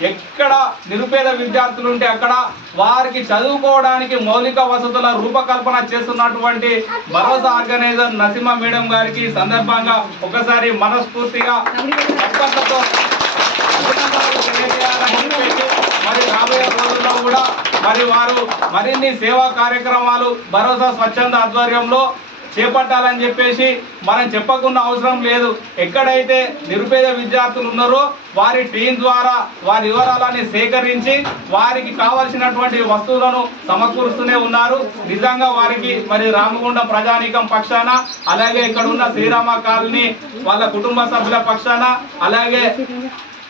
ఎక్కడ నిరుపేద విద్యార్థులు ఉంటే అక్కడ వారికి చదువుకోవడానికి మౌలిక వసతుల రూపకల్పన చేస్తున్నటువంటి భరోసా ఆర్గనైజర్ నరసింహ మేడం గారికి సందర్భంగా ఒకసారి మనస్ఫూర్తిగా మరి రాబోయే రోజుల్లో కూడా మరి వారు మరిన్ని సేవా కార్యక్రమాలు భరోసా స్వచ్ఛంద ఆధ్వర్యంలో చేపట్టాలని చెప్పేసి మనం చెప్పకున్న అవసరం లేదు. ఎక్కడైతే నిరుపేద విద్యార్థులు ఉన్నారో వారి టీం ద్వారా వారి వివరాలని సేకరించి వారికి కావలసినటువంటి వస్తువులను సమకూరుస్తూనే ఉన్నారు. నిజంగా వారికి మరి రామగుండం ప్రజానీకం పక్షాన అలాగే ఇక్కడ ఉన్న శ్రీరామ కాలనీ వాళ్ళ కుటుంబ సభ్యుల పక్షాన అలాగే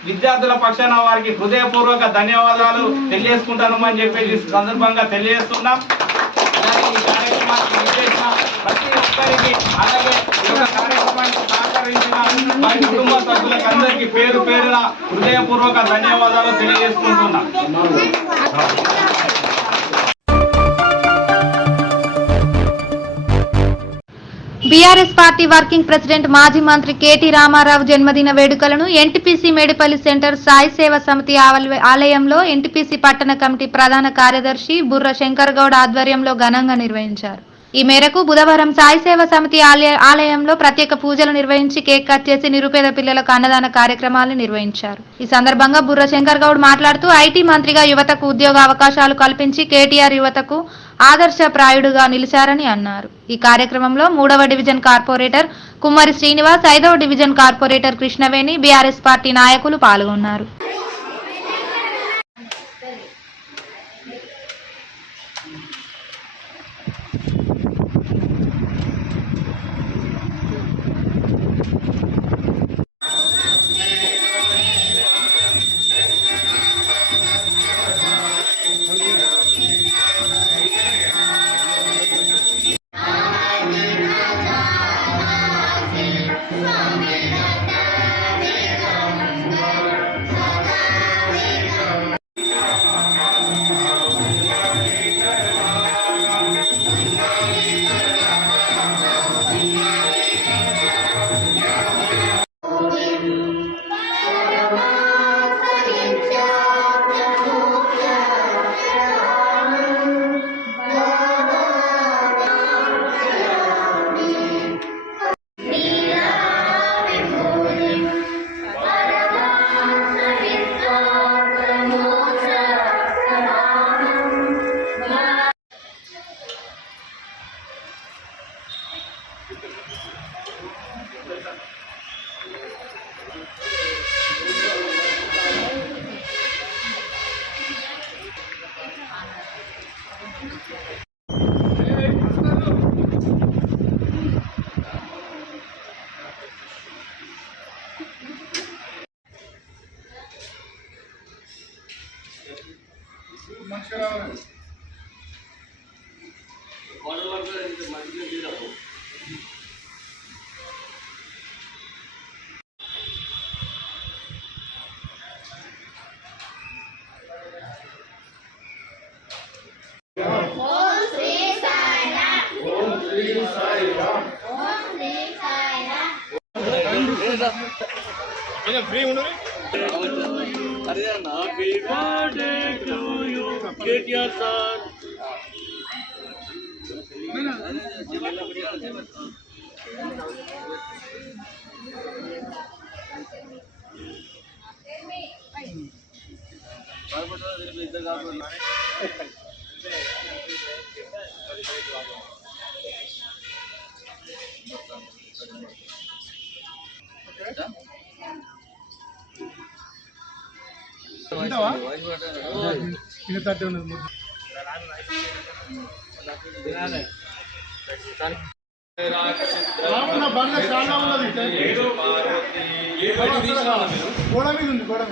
విద్యార్థుల పక్షాన వారికి హృదయపూర్వక ధన్యవాదాలు తెలియజేసుకుంటామని చెప్పేసి సందర్భంగా తెలియజేస్తున్నాం. అలాగే ఈ కార్యక్రమానికి విచ్చేసిన ప్రతి ఒక్కరికి అలాగే ఈ యొక్క కార్యక్రమానికి సహకరించిన వారి కుటుంబ సభ్యులకు అందరికీ పేరు పేరున హృదయపూర్వక ధన్యవాదాలు తెలియజేసుకుంటున్నాం. బీఆర్ఎస్ పార్టీ వర్కింగ్ ప్రెసిడెంట్ మాజీ మంత్రి కేటీ రామారావు జన్మదిన వేడుకలను ఎన్టీపీసీ మేడిపల్లి సెంటర్ సాయి సేవ సమితి ఆలయంలో ఎన్టీపీసీ పట్టణ కమిటీ ప్రధాన కార్యదర్శి బుర్ర శంకర్ గౌడ్ ఆధ్వర్యంలో ఘనంగా నిర్వహించారు. ఈ మేరకు బుధవారం సాయి సేవ సమితి ఆలయంలో ప్రత్యేక పూజలు నిర్వహించి కేక్ కట్ చేసి నిరుపేద పిల్లలకు అన్నదాన కార్యక్రమాలు నిర్వహించారు. ఈ సందర్భంగా బుర్ర శంకర్ గౌడ్ మాట్లాడుతూ ఐటీ మంత్రిగా యువతకు ఉద్యోగ అవకాశాలు కల్పించి కేటీఆర్ యువతకు ఆదర్శప్రాయుడుగా నిలిచారని అన్నారు. ఈ కార్యక్రమంలో 3వ డివిజన్ కార్పొరేటర్ కుమ్మరి శ్రీనివాస్, 5వ division corporator Krishnaveni, BRS party నాయకులు పాల్గొన్నారు. ఫ్రీ ఉండు. Happy birthday to you KTR sir. బండ్ల చాలా ఉన్నది గోడ మీద ఉంది. గోడ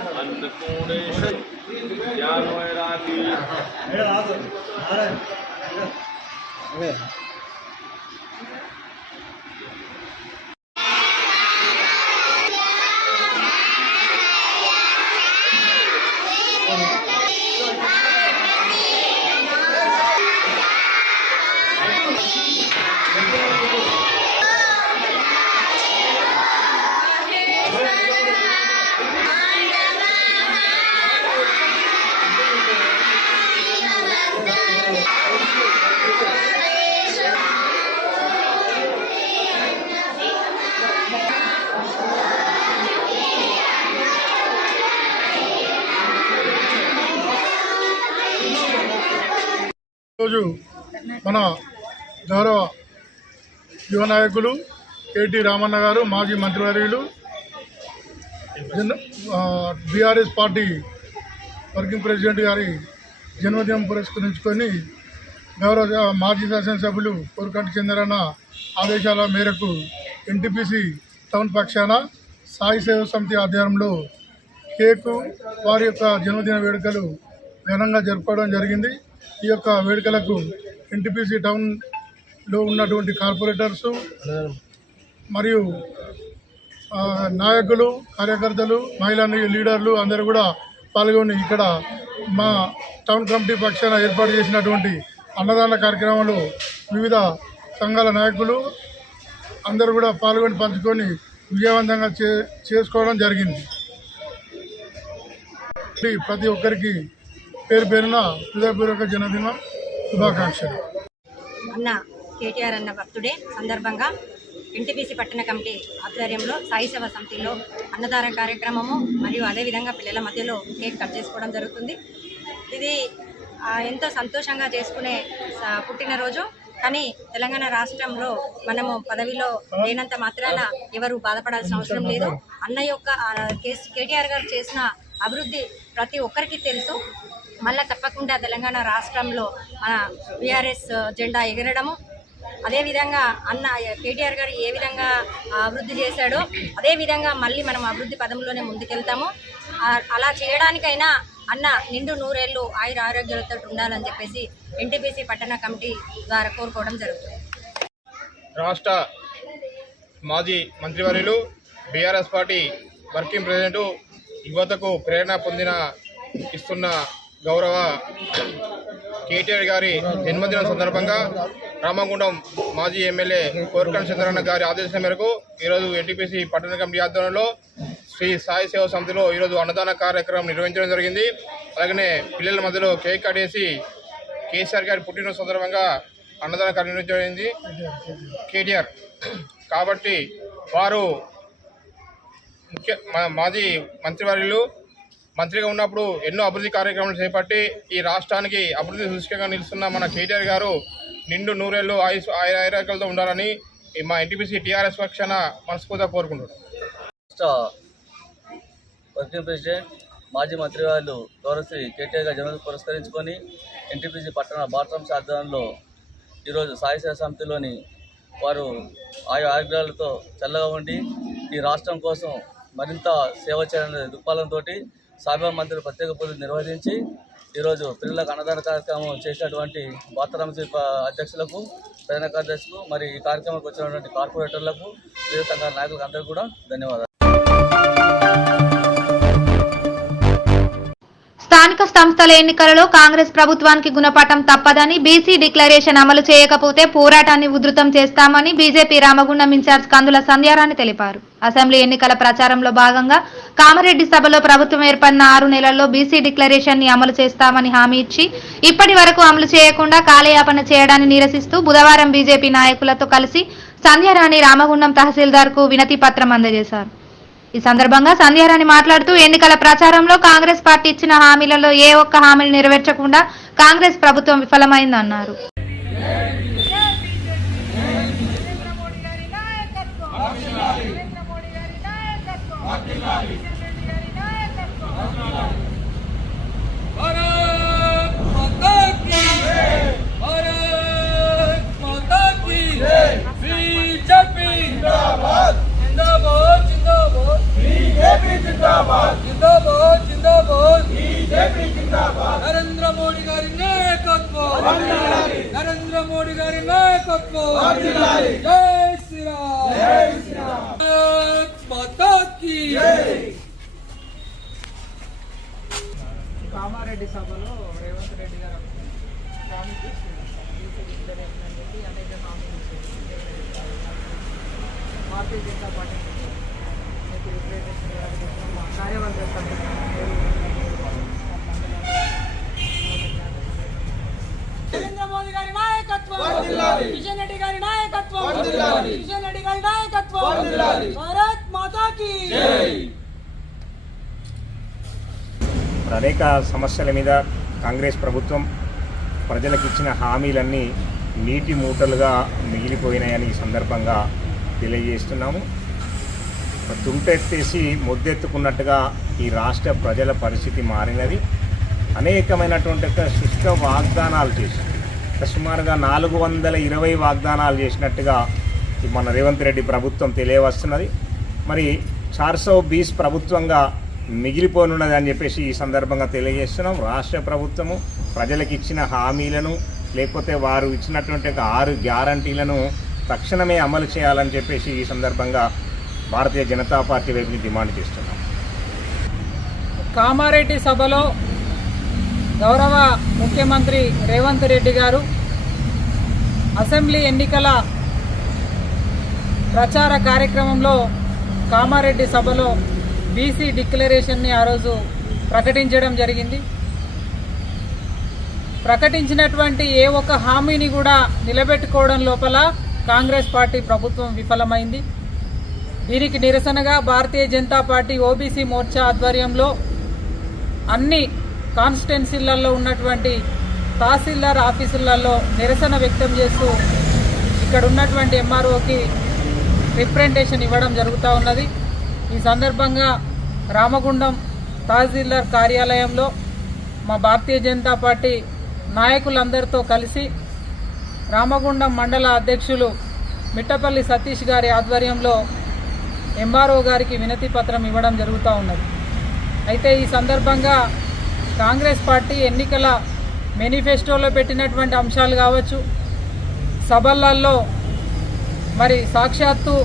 ఈరోజు మన గౌరవ యువ నాయకులు కేటీ రామన్న గారు, మాజీ మంత్రివర్యులు, బీఆర్ఎస్ పార్టీ వర్కింగ్ ప్రెసిడెంట్ గారి జన్మదినం పురస్కరించుకొని గౌరవ మాజీ శాసనసభ్యులు కోరుకంటి చంద్రన్న ఆదేశాల మేరకు ఎన్టీపీసీ టౌన్ పక్షాన సాయి సేవ సమితి ఆధ్వర్యంలో కేకు వారి యొక్క జన్మదిన వేడుకలు ఘనంగా జరుపుకోవడం జరిగింది. ఈ యొక్క వేడుకలకు ఎన్టీపీసీ టౌన్లో ఉన్నటువంటి కార్పొరేటర్సు మరియు నాయకులు, కార్యకర్తలు, మహిళా లీడర్లు అందరూ కూడా పాల్గొని ఇక్కడ మా టౌన్ కమిటీ పక్షాన ఏర్పాటు చేసినటువంటి అన్నదాన కార్యక్రమంలో వివిధ సంఘాల నాయకులు అందరూ కూడా పాల్గొని పంచుకొని విజయవంతంగా చేసుకోవడం జరిగింది. ప్రతి ఒక్కరికి పేరు పేరున హృదయపూర్వక జన్మదిన శుభాకాంక్షలు. అన్న కేటీఆర్ అన్న బర్త్డే సందర్భంగా ఎన్టీపీసీ పట్టణ కమిటీ ఆధ్వర్యంలో సాయి సేవ సమితిలో అన్నదాన కార్యక్రమము మరియు అదేవిధంగా పిల్లల మధ్యలో కేక్ కట్ చేసుకోవడం జరుగుతుంది. ఇది ఎంతో సంతోషంగా చేసుకునే పుట్టినరోజు. కానీ తెలంగాణ రాష్ట్రంలో మనము పదవిలో లేనంత మాత్రాన ఎవరు బాధపడాల్సిన అవసరం లేదు. అన్న యొక్క కేటీఆర్ గారు చేసిన అభివృద్ధి ప్రతి ఒక్కరికి తెలుసు. మళ్ళీ తప్పకుండా తెలంగాణ రాష్ట్రంలో మన బీఆర్ఎస్ జెండా ఎగరడము, అదేవిధంగా అన్న కేటీఆర్ గారు ఏ విధంగా అభివృద్ధి చేశాడో అదేవిధంగా మళ్ళీ మనం అభివృద్ధి పదంలోనే ముందుకెళ్తాము. అలా చేయడానికైనా అన్న నిండు నూరేళ్ళు ఆయుర ఆరోగ్యాలతో ఉండాలని చెప్పేసి ఎన్టీపీసీ పట్టణ కమిటీ ద్వారా కోరుకోవడం జరుగుతుంది. రాష్ట్ర మాజీ మంత్రివర్యులు, బీఆర్ఎస్ పార్టీ వర్కింగ్ ప్రెసిడెంట్, యువతకు ప్రేరణ ఇస్తున్న గౌరవ కేటీఆర్ గారి జన్మదినం సందర్భంగా రామగుండం మాజీ ఎమ్మెల్యే కోరుకంటి చంద్రన్న గారి ఆదేశం మేరకు ఈరోజు ఎన్టీపీసీ పట్టణ కమిటీ ఆధ్వర్యంలో శ్రీ సాయి సేవ సమితిలో ఈరోజు అన్నదాన కార్యక్రమం నిర్వహించడం జరిగింది. అలాగనే పిల్లల మధ్యలో కేక్ కట్టేసి కేసీఆర్ గారి పుట్టినరోజు సందర్భంగా అన్నదాన కార్యక్రమం నిర్వహించబడింది. కేటీఆర్ కాబట్టి వారు మాజీ మంత్రివర్యులు మంత్రిగా ఉన్నప్పుడు ఎన్నో అభివృద్ధి కార్యక్రమాలు చేపట్టి ఈ రాష్ట్రానికి అభివృద్ధి సూచికగా నిలుస్తున్న మన కేటీఆర్ గారు నిండు నూరేళ్ళు ఆయురారోగ్యాలతో ఉండాలని మా ఎన్టీపీసీ టీఆర్ఎస్ పక్షాన మనస్ఫూర్తిగా కోరుకుంటున్నాం. రాష్ట్ర వర్కింగ్ ప్రెసిడెంట్, మాజీ మంత్రివర్యులు గౌరవశ్రీ కేటీఆర్ గారి జన్మదినం పురస్కరించుకొని ఎన్టీపీసీ పట్టణ బాటం ఆధ్వర్యంలో ఈరోజు సాయి సేవ సమితిలోని వారు ఆరోగ్యాలతో చల్లగా ఉండి ఈ రాష్ట్రం కోసం మరింత సేవ చేయాలనే దృక్పథంతో సాయిబాబా మందిర ప్రత్యేక పూజలు నిర్వహించి ఈరోజు పిల్లలకు అన్నదాన కార్యక్రమం చేసినటువంటి బాతరామ శిల్ప అధ్యక్షులకు, ప్రధాన కార్యదర్శులకు, మరి ఈ కార్యక్రమానికి వచ్చినటువంటి కార్పొరేటర్లకు, వివిధ సంఘాల నాయకులకు అందరికీ కూడా ధన్యవాదాలు. స్థానిక సంస్థల ఎన్నికలలో కాంగ్రెస్ ప్రభుత్వానికి గుణపాఠం తప్పదని, బీసీ డిక్లరేషన్ అమలు చేయకపోతే పోరాటాన్ని ఉధృతం చేస్తామని బీజేపీ రామగుండం ఇన్ఛార్జ్ కందుల సంధ్యారాణి తెలిపారు. అసెంబ్లీ ఎన్నికల ప్రచారంలో భాగంగా కామారెడ్డి సభలో ప్రభుత్వం ఏర్పడిన 6 నెలల్లో బీసీ డిక్లరేషన్ ని అమలు చేస్తామని హామీ ఇచ్చి ఇప్పటి వరకు అమలు చేయకుండా కాలయాపన చేయడాన్ని నిరసిస్తూ బుధవారం బీజేపీ నాయకులతో కలిసి సంధ్యారాణి రామగుండం తహసీల్దార్ కు వినతి పత్రం అందజేశారు. ఈ సందర్భంగా సంధ్యారాణి మాట్లాడుతూ ఎన్నికల ప్రచారంలో కాంగ్రెస్ పార్టీ ఇచ్చిన హామీలలో ఏ ఒక్క హామీని నెరవేర్చకుండా కాంగ్రెస్ ప్రభుత్వం విఫలమైందన్నారు. నరేంద్ర మోడీ గారి నాయకత్వం, నరేంద్ర మోడీ గారి నాయకత్వం, జై శ్రీరామ్, జై శ్రీరామ్, మాతా కీ జై. కామారెడ్డి సభలో రేవంత్ రెడ్డి గారు హామీ చేస్తున్నారు. అనేక హామీలు భారతీయ జనతా పార్టీ కార్యవర్గ నరేంద్ర మోదీ గారి నాయకత్వం, కిషన్ రెడ్డి గారి నాయకత్వం, కిషన్ రెడ్డి గారి నాయకత్వం, భారత్ మాతా కీ జై. అనేక సమస్యల మీద కాంగ్రెస్ ప్రభుత్వం ప్రజలకు ఇచ్చిన హామీలన్నీ నీటి మూటలుగా మిగిలిపోయినాయని ఈ సందర్భంగా తెలియజేస్తున్నాము. తుంటెత్తేసి ముద్దెత్తుకున్నట్టుగా ఈ రాష్ట్ర ప్రజల పరిస్థితి మారినది. అనేకమైనటువంటి శుష్క వాగ్దానాలు చేసి సుమారుగా 420 వాగ్దానాలు చేసినట్టుగా మన రేవంత్ రెడ్డి ప్రభుత్వం తెలియవస్తున్నది. మరి 420 ప్రభుత్వంగా మిగిలిపోనున్నది అని చెప్పేసి ఈ సందర్భంగా తెలియజేస్తున్నాం. రాష్ట్ర ప్రభుత్వము ప్రజలకు ఇచ్చిన హామీలను లేకపోతే వారు ఇచ్చినటువంటి 6 గ్యారంటీలను తక్షణమే అమలు చేయాలని చెప్పేసి ఈ సందర్భంగా భారతీయ జనతా పార్టీ వైపు డిమాండ్ చేస్తున్నాం. కామారెడ్డి సభలో గౌరవ ముఖ్యమంత్రి రేవంత్ రెడ్డి గారు అసెంబ్లీ ఎన్నికల ప్రచార కార్యక్రమంలో కామారెడ్డి సభలో బీసీ డిక్లరేషన్ని ఆ రోజు ప్రకటించడం జరిగింది. ప్రకటించినటువంటి ఏ ఒక్క హామీని కూడా నిలబెట్టుకోవడం లోపల కాంగ్రెస్ పార్టీ ప్రభుత్వం విఫలమైంది. దీనికి నిరసనగా భారతీయ జనతా పార్టీ ఓబీసీ మోర్చా ఆధ్వర్యంలో అన్ని కాన్స్టిట్యున్సీలలో ఉన్నటువంటి తహసీల్దార్ ఆఫీసులలో నిరసన వ్యక్తం చేస్తూ ఇక్కడ ఉన్నటువంటి ఎంఆర్ఓకి రిప్రజెంటేషన్ ఇవ్వడం జరుగుతూ ఉన్నది. ఈ సందర్భంగా రామగుండం తహసీల్దార్ కార్యాలయంలో మా భారతీయ జనతా పార్టీ నాయకులందరితో కలిసి రామగుండం మండల అధ్యక్షులు మిట్టపల్లి సతీష్ గారి ఆధ్వర్యంలో ఎంఆర్ఓ గారికి వినతి పత్రం ఇవ్వడం జరుగుతూ ఉన్నది. అయితే ఈ సందర్భంగా కాంగ్రెస్ పార్టీ ఎన్నికల మేనిఫెస్టోలో పెట్టినటువంటి అంశాలు కావచ్చు, సభలలో మరి సాక్షాత్తు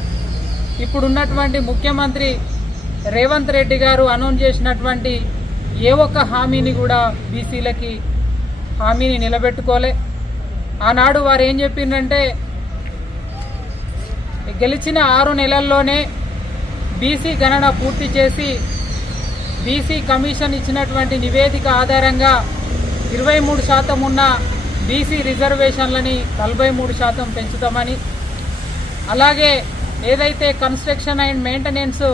ఇప్పుడున్నటువంటి ముఖ్యమంత్రి రేవంత్ రెడ్డి గారు అనౌన్స్ చేసినటువంటి ఏ ఒక్క హామీని కూడా బీసీలకి హామీని నిలబెట్టుకోలే. ఆనాడు వారు ఏం చెప్పిందంటే గెలిచిన 6 నెలల్లోనే బీసీ గణన పూర్తి చేసి బీసీ కమిషన్ ఇచ్చినటువంటి నివేదిక ఆధారంగా 23% ఉన్న బీసీ రిజర్వేషన్లని 43% పెంచుతామని, అలాగే ఏదైతే కన్స్ట్రక్షన్ అండ్ మెయింటెనెన్స్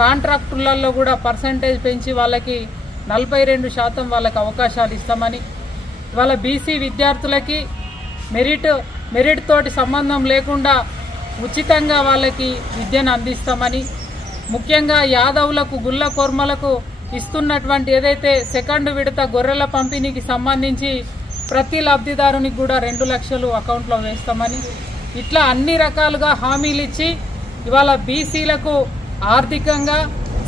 కాంట్రాక్టులలో కూడా పర్సంటేజ్ పెంచి వాళ్ళకి 42% వాళ్ళకి అవకాశాలు ఇస్తామని, వాళ్ళ బీసీ విద్యార్థులకి మెరిట్ తోటి సంబంధం లేకుండా ఉచితంగా వాళ్ళకి విద్యను అందిస్తామని, ముఖ్యంగా యాదవులకు గుళ్ళ కొర్మలకు ఇస్తున్నటువంటి ఏదైతే సెకండ్ విడత గొర్రెల పంపిణీకి సంబంధించి ప్రతి లబ్ధిదారునికి కూడా 2 లక్షలు అకౌంట్లో వేస్తామని, ఇట్లా అన్ని రకాలుగా హామీలు ఇచ్చి ఇవాళ బీసీలకు ఆర్థికంగా,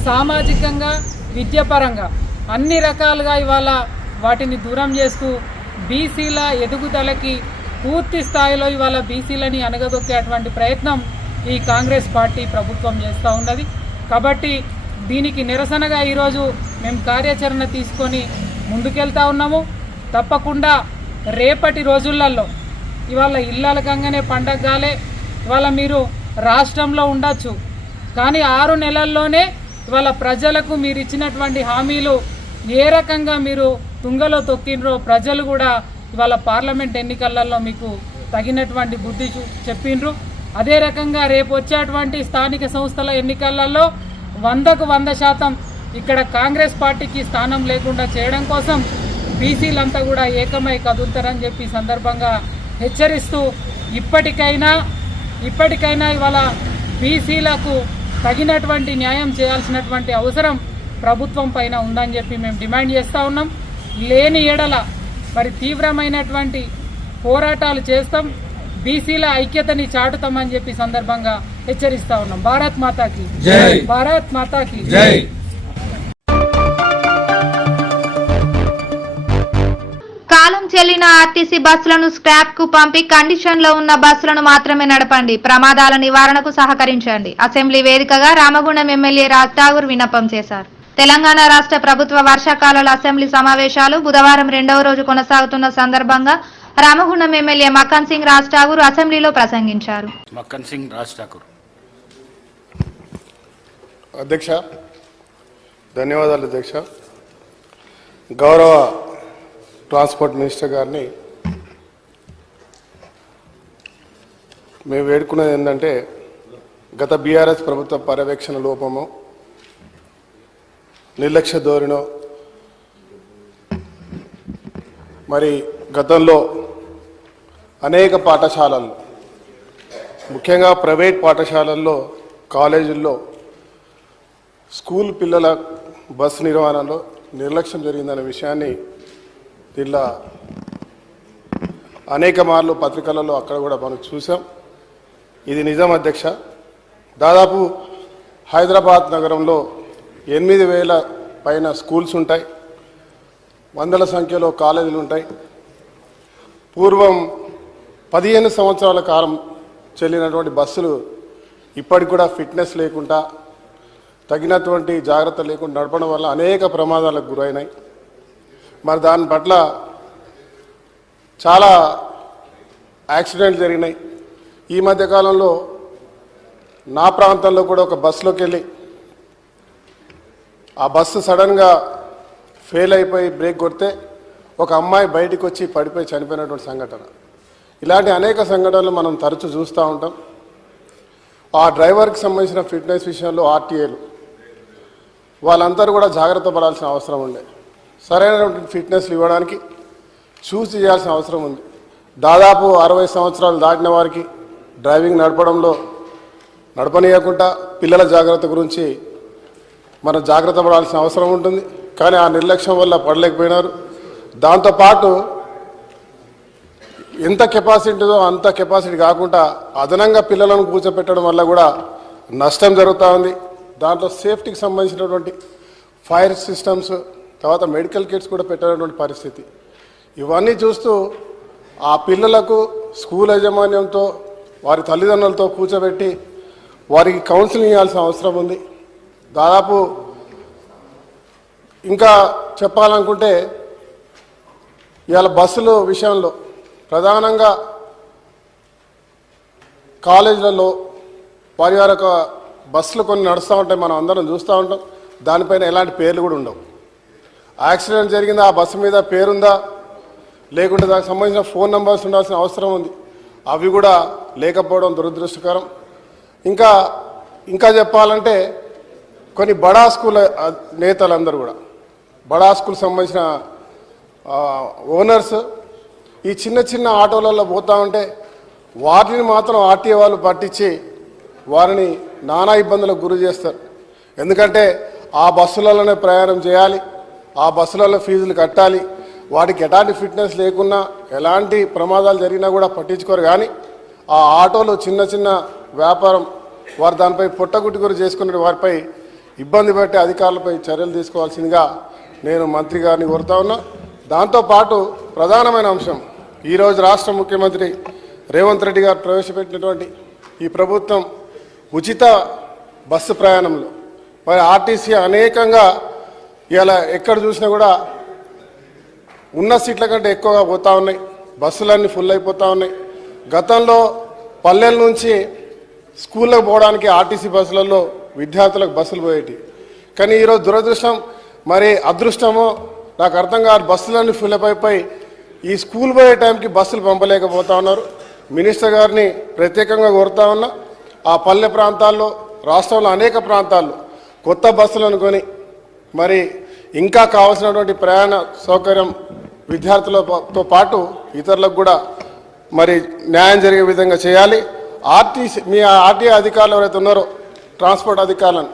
సామాజికంగా, విద్యాపరంగా అన్ని రకాలుగా ఇవాళ వాటిని దూరం చేస్తూ బీసీల ఎదుగుదలకి పూర్తి స్థాయిలో ఇవాళ బీసీలని అణగదొక్కేటువంటి ప్రయత్నం ఈ కాంగ్రెస్ పార్టీ ప్రభుత్వం చేస్తూ ఉన్నది. కాబట్టి దీనికి నిరసనగా ఈరోజు మేము కార్యాచరణ తీసుకొని ముందుకెళ్తా ఉన్నాము. తప్పకుండా రేపటి రోజులలో ఇవాళ ఇళ్ళకంగానే పండగ కాలే, ఇవాళ మీరు రాష్ట్రంలో ఉండొచ్చు, కానీ 6 నెలల్లోనే ఇవాళ ప్రజలకు మీరు ఇచ్చినటువంటి హామీలు ఏ రకంగా మీరు తుంగలో తొక్కినరో ప్రజలు కూడా ఇవాళ పార్లమెంట్ ఎన్నికలలో మీకు తగినటువంటి బుద్ధి చెప్పిండ్రు. అదే రకంగా రేపు వచ్చేటువంటి స్థానిక సంస్థల ఎన్నికలలో 100కు 100% ఇక్కడ కాంగ్రెస్ పార్టీకి స్థానం లేకుండా చేయడం కోసం బీసీలంతా కూడా ఏకమై కదులుతారని చెప్పి సందర్భంగా హెచ్చరిస్తూ ఇప్పటికైనా ఇవాళ బీసీలకు తగినటువంటి న్యాయం చేయాల్సినటువంటి అవసరం ప్రభుత్వం పైన ఉందని చెప్పి మేము డిమాండ్ చేస్తూ ఉన్నాం. లేని ఎడల మరి తీవ్రమైనటువంటి పోరాటాలు చేస్తాం, బీసీల ఐక్యతని చాటుతామని చెప్పి సందర్భంగా హెచ్చరిస్తా ఉన్నాం. భారత్ మాతాకి జై, భారత్ మాతాకి జై. కాలం చెల్లిన ఆర్టీసీ బస్సులను స్క్రాప్ కు పంపి కండిషన్ లో ఉన్న బస్సులను మాత్రమే నడపండి, ప్రమాదాల నివారణకు సహకరించండి. అసెంబ్లీ వేదికగా రామగుండం ఎమ్మెల్యే రాజ్ ఠాగూర్ విన్నపం చేశారు. తెలంగాణ రాష్ట్ర ప్రభుత్వ వర్షాకాల అసెంబ్లీ సమావేశాలు బుధవారం 2వ రోజు కొనసాగుతున్న సందర్భంగా రామగుండం ఎమ్మెల్యే మక్కన్ సింగ్ రాజ్ ఠాగూర్ అసెంబ్లీలో ప్రసంగించారు. మక్కన్ సింగ్ రాజ్ ఠాకూర్. అధ్యక్ష, ధన్యవాదాలు అధ్యక్ష. గౌరవ ట్రాన్స్పోర్ట్ మినిస్టర్ గారిని మేము వేడుకున్నది ఏంటంటే, గత బీఆర్ఎస్ ప్రభుత్వ పర్యవేక్షణ లోపము, నిర్లక్ష్య ధోరణో, మరి గతంలో అనేక పాఠశాలలు, ముఖ్యంగా ప్రైవేట్ పాఠశాలల్లో, కాలేజీల్లో స్కూల్ పిల్లల బస్సు నిర్వహణలో నిర్లక్ష్యం జరిగిందనే విషయాన్ని దీనిలో అనేక మార్లు పత్రికలలో అక్కడ కూడా మనం చూసాం. ఇది నిజం అధ్యక్ష. దాదాపు హైదరాబాద్ నగరంలో 8,000 పైన స్కూల్స్ ఉంటాయి, వందల సంఖ్యలో కాలేజీలు ఉంటాయి. పూర్వం 15 సంవత్సరాల కాలం చెల్లినటువంటి బస్సులు ఇప్పటికి కూడా ఫిట్నెస్ లేకుండా, తగినటువంటి జాగ్రత్త లేకుండా నడపడం వల్ల అనేక ప్రమాదాలకు గురైనాయి. మరి దాని పట్ల చాలా యాక్సిడెంట్లు జరిగినాయి. ఈ మధ్యకాలంలో నా ప్రాంతంలో కూడా ఒక బస్సులోకి వెళ్ళి ఆ బస్సు సడన్గా ఫెయిల్ అయిపోయి బ్రేక్ కొడితే ఒక అమ్మాయి బయటికి వచ్చి పడిపోయి చనిపోయినటువంటి సంఘటన. ఇలాంటి అనేక సంఘటనలు మనం తరచూ చూస్తూ ఉంటాం. ఆ డ్రైవర్కి సంబంధించిన ఫిట్నెస్ విషయంలో ఆర్టీఏలు వాళ్ళందరూ కూడా జాగ్రత్త పడాల్సిన అవసరం ఉండే. సరైనటువంటి ఫిట్నెస్లు ఇవ్వడానికి చూసి చేయాల్సిన అవసరం ఉంది. దాదాపు 60 సంవత్సరాలు దాటిన వారికి డ్రైవింగ్ నడపనీయకుండా పిల్లల జాగ్రత్త గురించి మనం జాగ్రత్త పడాల్సిన అవసరం ఉంటుంది. కానీ ఆ నిర్లక్ష్యం వల్ల పడలేకపోయినారు. దాంతోపాటు ఎంత కెపాసిటీదో అంత కెపాసిటీ కాకుండా అదనంగా పిల్లలను కూర్చోపెట్టడం వల్ల కూడా నష్టం జరుగుతూ ఉంది. దాంట్లో సేఫ్టీకి సంబంధించినటువంటి ఫైర్ సిస్టమ్స్, తర్వాత మెడికల్ కిట్స్ కూడా పెట్టినటువంటి పరిస్థితి. ఇవన్నీ చూస్తూ ఆ పిల్లలకు స్కూల్ యాజమాన్యంతో, వారి తల్లిదండ్రులతో కూర్చోబెట్టి వారికి కౌన్సిలింగ్ ఇవ్వాల్సిన అవసరం ఉంది. దాదాపు ఇంకా చెప్పాలనుకుంటే ఇవాళ బస్సుల విషయంలో ప్రధానంగా కాలేజీలలో వారి యొక్క బస్సులు కొన్ని నడుస్తూ ఉంటాయి, మనం అందరం చూస్తూ ఉంటాం. దానిపైన ఎలాంటి పేర్లు కూడా ఉండవు. యాక్సిడెంట్ జరిగిందా, ఆ బస్సు మీద పేరుందా, లేకుంటే దానికి సంబంధించిన ఫోన్ నెంబర్స్ ఉండాల్సిన అవసరం ఉంది. అవి కూడా లేకపోవడం దురదృష్టకరం. ఇంకా చెప్పాలంటే కొన్ని బడా స్కూల్ నేతలందరూ కూడా, బడా స్కూల్ సంబంధించిన ఓనర్స్ ఈ చిన్న ఆటోలలో పోతూ ఉంటే వాటిని మాత్రం ఆర్టీఏ వాళ్ళు పట్టించి వారిని నానా ఇబ్బందులకు గురి చేస్తారు. ఎందుకంటే ఆ బస్సులలోనే ప్రయాణం చేయాలి, ఆ బస్సులలో ఫీజులు కట్టాలి. వాటికి ఎలాంటి ఫిట్నెస్ లేకున్నా, ఎలాంటి ప్రమాదాలు జరిగినా కూడా పట్టించుకోరు. కానీ ఆ ఆటోలు చిన్న వ్యాపారం, వారు దానిపై పొట్టగుట్టుగురు చేసుకునే వారిపై ఇబ్బంది పెట్టి అధికారులపై చర్యలు తీసుకోవాల్సిందిగా నేను మంత్రి గారిని కోరుతా ఉన్నా. దాంతోపాటు ప్రధానమైన అంశం ఈరోజు రాష్ట్ర ముఖ్యమంత్రి రేవంత్ రెడ్డి గారు ప్రవేశపెట్టినటువంటి ఈ ప్రభుత్వం ఉచిత బస్సు ప్రయాణంలో మరి ఆర్టీసీ అనేకంగా ఇలా ఎక్కడ చూసినా కూడా ఉన్న సీట్ల కంటే ఎక్కువగా పోతూ ఉన్నాయి, బస్సులన్నీ ఫుల్ అయిపోతూ ఉన్నాయి. గతంలో పల్లెల నుంచి స్కూళ్ళకు పోవడానికి ఆర్టీసీ బస్సులలో విద్యార్థులకు బస్సులు పోయేటి. కానీ ఈరోజు దురదృష్టం మరి అదృష్టమో నాకు అర్థం కాదు, బస్సులన్నీ ఫుల్ అయిపోయి ఈ స్కూల్ పోయే టైంకి బస్సులు పంపలేకపోతా ఉన్నారు. మినిస్టర్ గారిని ప్రత్యేకంగా కోరుతా ఉన్నా, ఆ పల్లె ప్రాంతాల్లో రాష్ట్రంలో అనేక ప్రాంతాల్లో కొత్త బస్సులను కొని మరి ఇంకా కావాల్సినటువంటి ప్రయాణ సౌకర్యం విద్యార్థులతో పాటు ఇతరులకు కూడా మరి న్యాయం జరిగే విధంగా చేయాలి. మీ ఆర్టీఏ అధికారులు ఎవరైతే ఉన్నారో ట్రాన్స్పోర్ట్ అధికారులను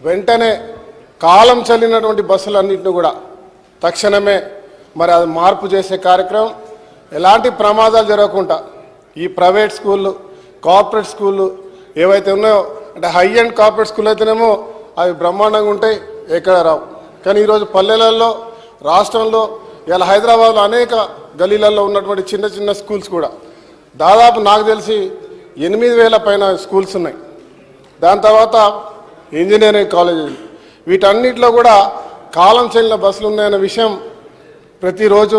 వెంటనే కాలం చెల్లినటువంటి బస్సులన్నింటినీ కూడా తక్షణమే మరి అది మార్పు చేసే కార్యక్రమం, ఎలాంటి ప్రమాదాలు జరగకుండా ఈ ప్రైవేట్ స్కూళ్ళు కార్పొరేట్ స్కూళ్ళు ఏవైతే ఉన్నాయో అంటే హై అండ్ కార్పొరేట్ స్కూల్ అయితేనేమో అవి బ్రహ్మాండంగా ఉంటాయి, ఎక్కడ రావు. కానీ ఈరోజు పల్లెలలో రాష్ట్రంలో ఇలా హైదరాబాద్లో అనేక గలీలలో ఉన్నటువంటి చిన్న చిన్న స్కూల్స్ కూడా దాదాపు నాకు తెలిసి 8,000 పైన స్కూల్స్ ఉన్నాయి. దాని తర్వాత ఇంజనీరింగ్ కాలేజీలు, వీటన్నిటిలో కూడా కాలం చెల్లిన బస్సులు ఉన్నాయన్న విషయం ప్రతిరోజు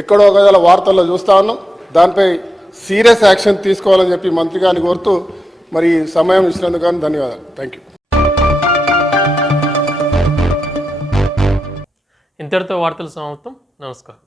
ఎక్కడో ఒకవేళ వార్తల్లో చూస్తూ ఉన్నాం. దానిపై సీరియస్ యాక్షన్ తీసుకోవాలని చెప్పి మంత్రి గారిని కోరుతూ మరి సమయం ఇచ్చినందుకు కానీ ధన్యవాదాలు. Thank you. ఇంతటితో వార్తలు సమాప్తం. నమస్కారం.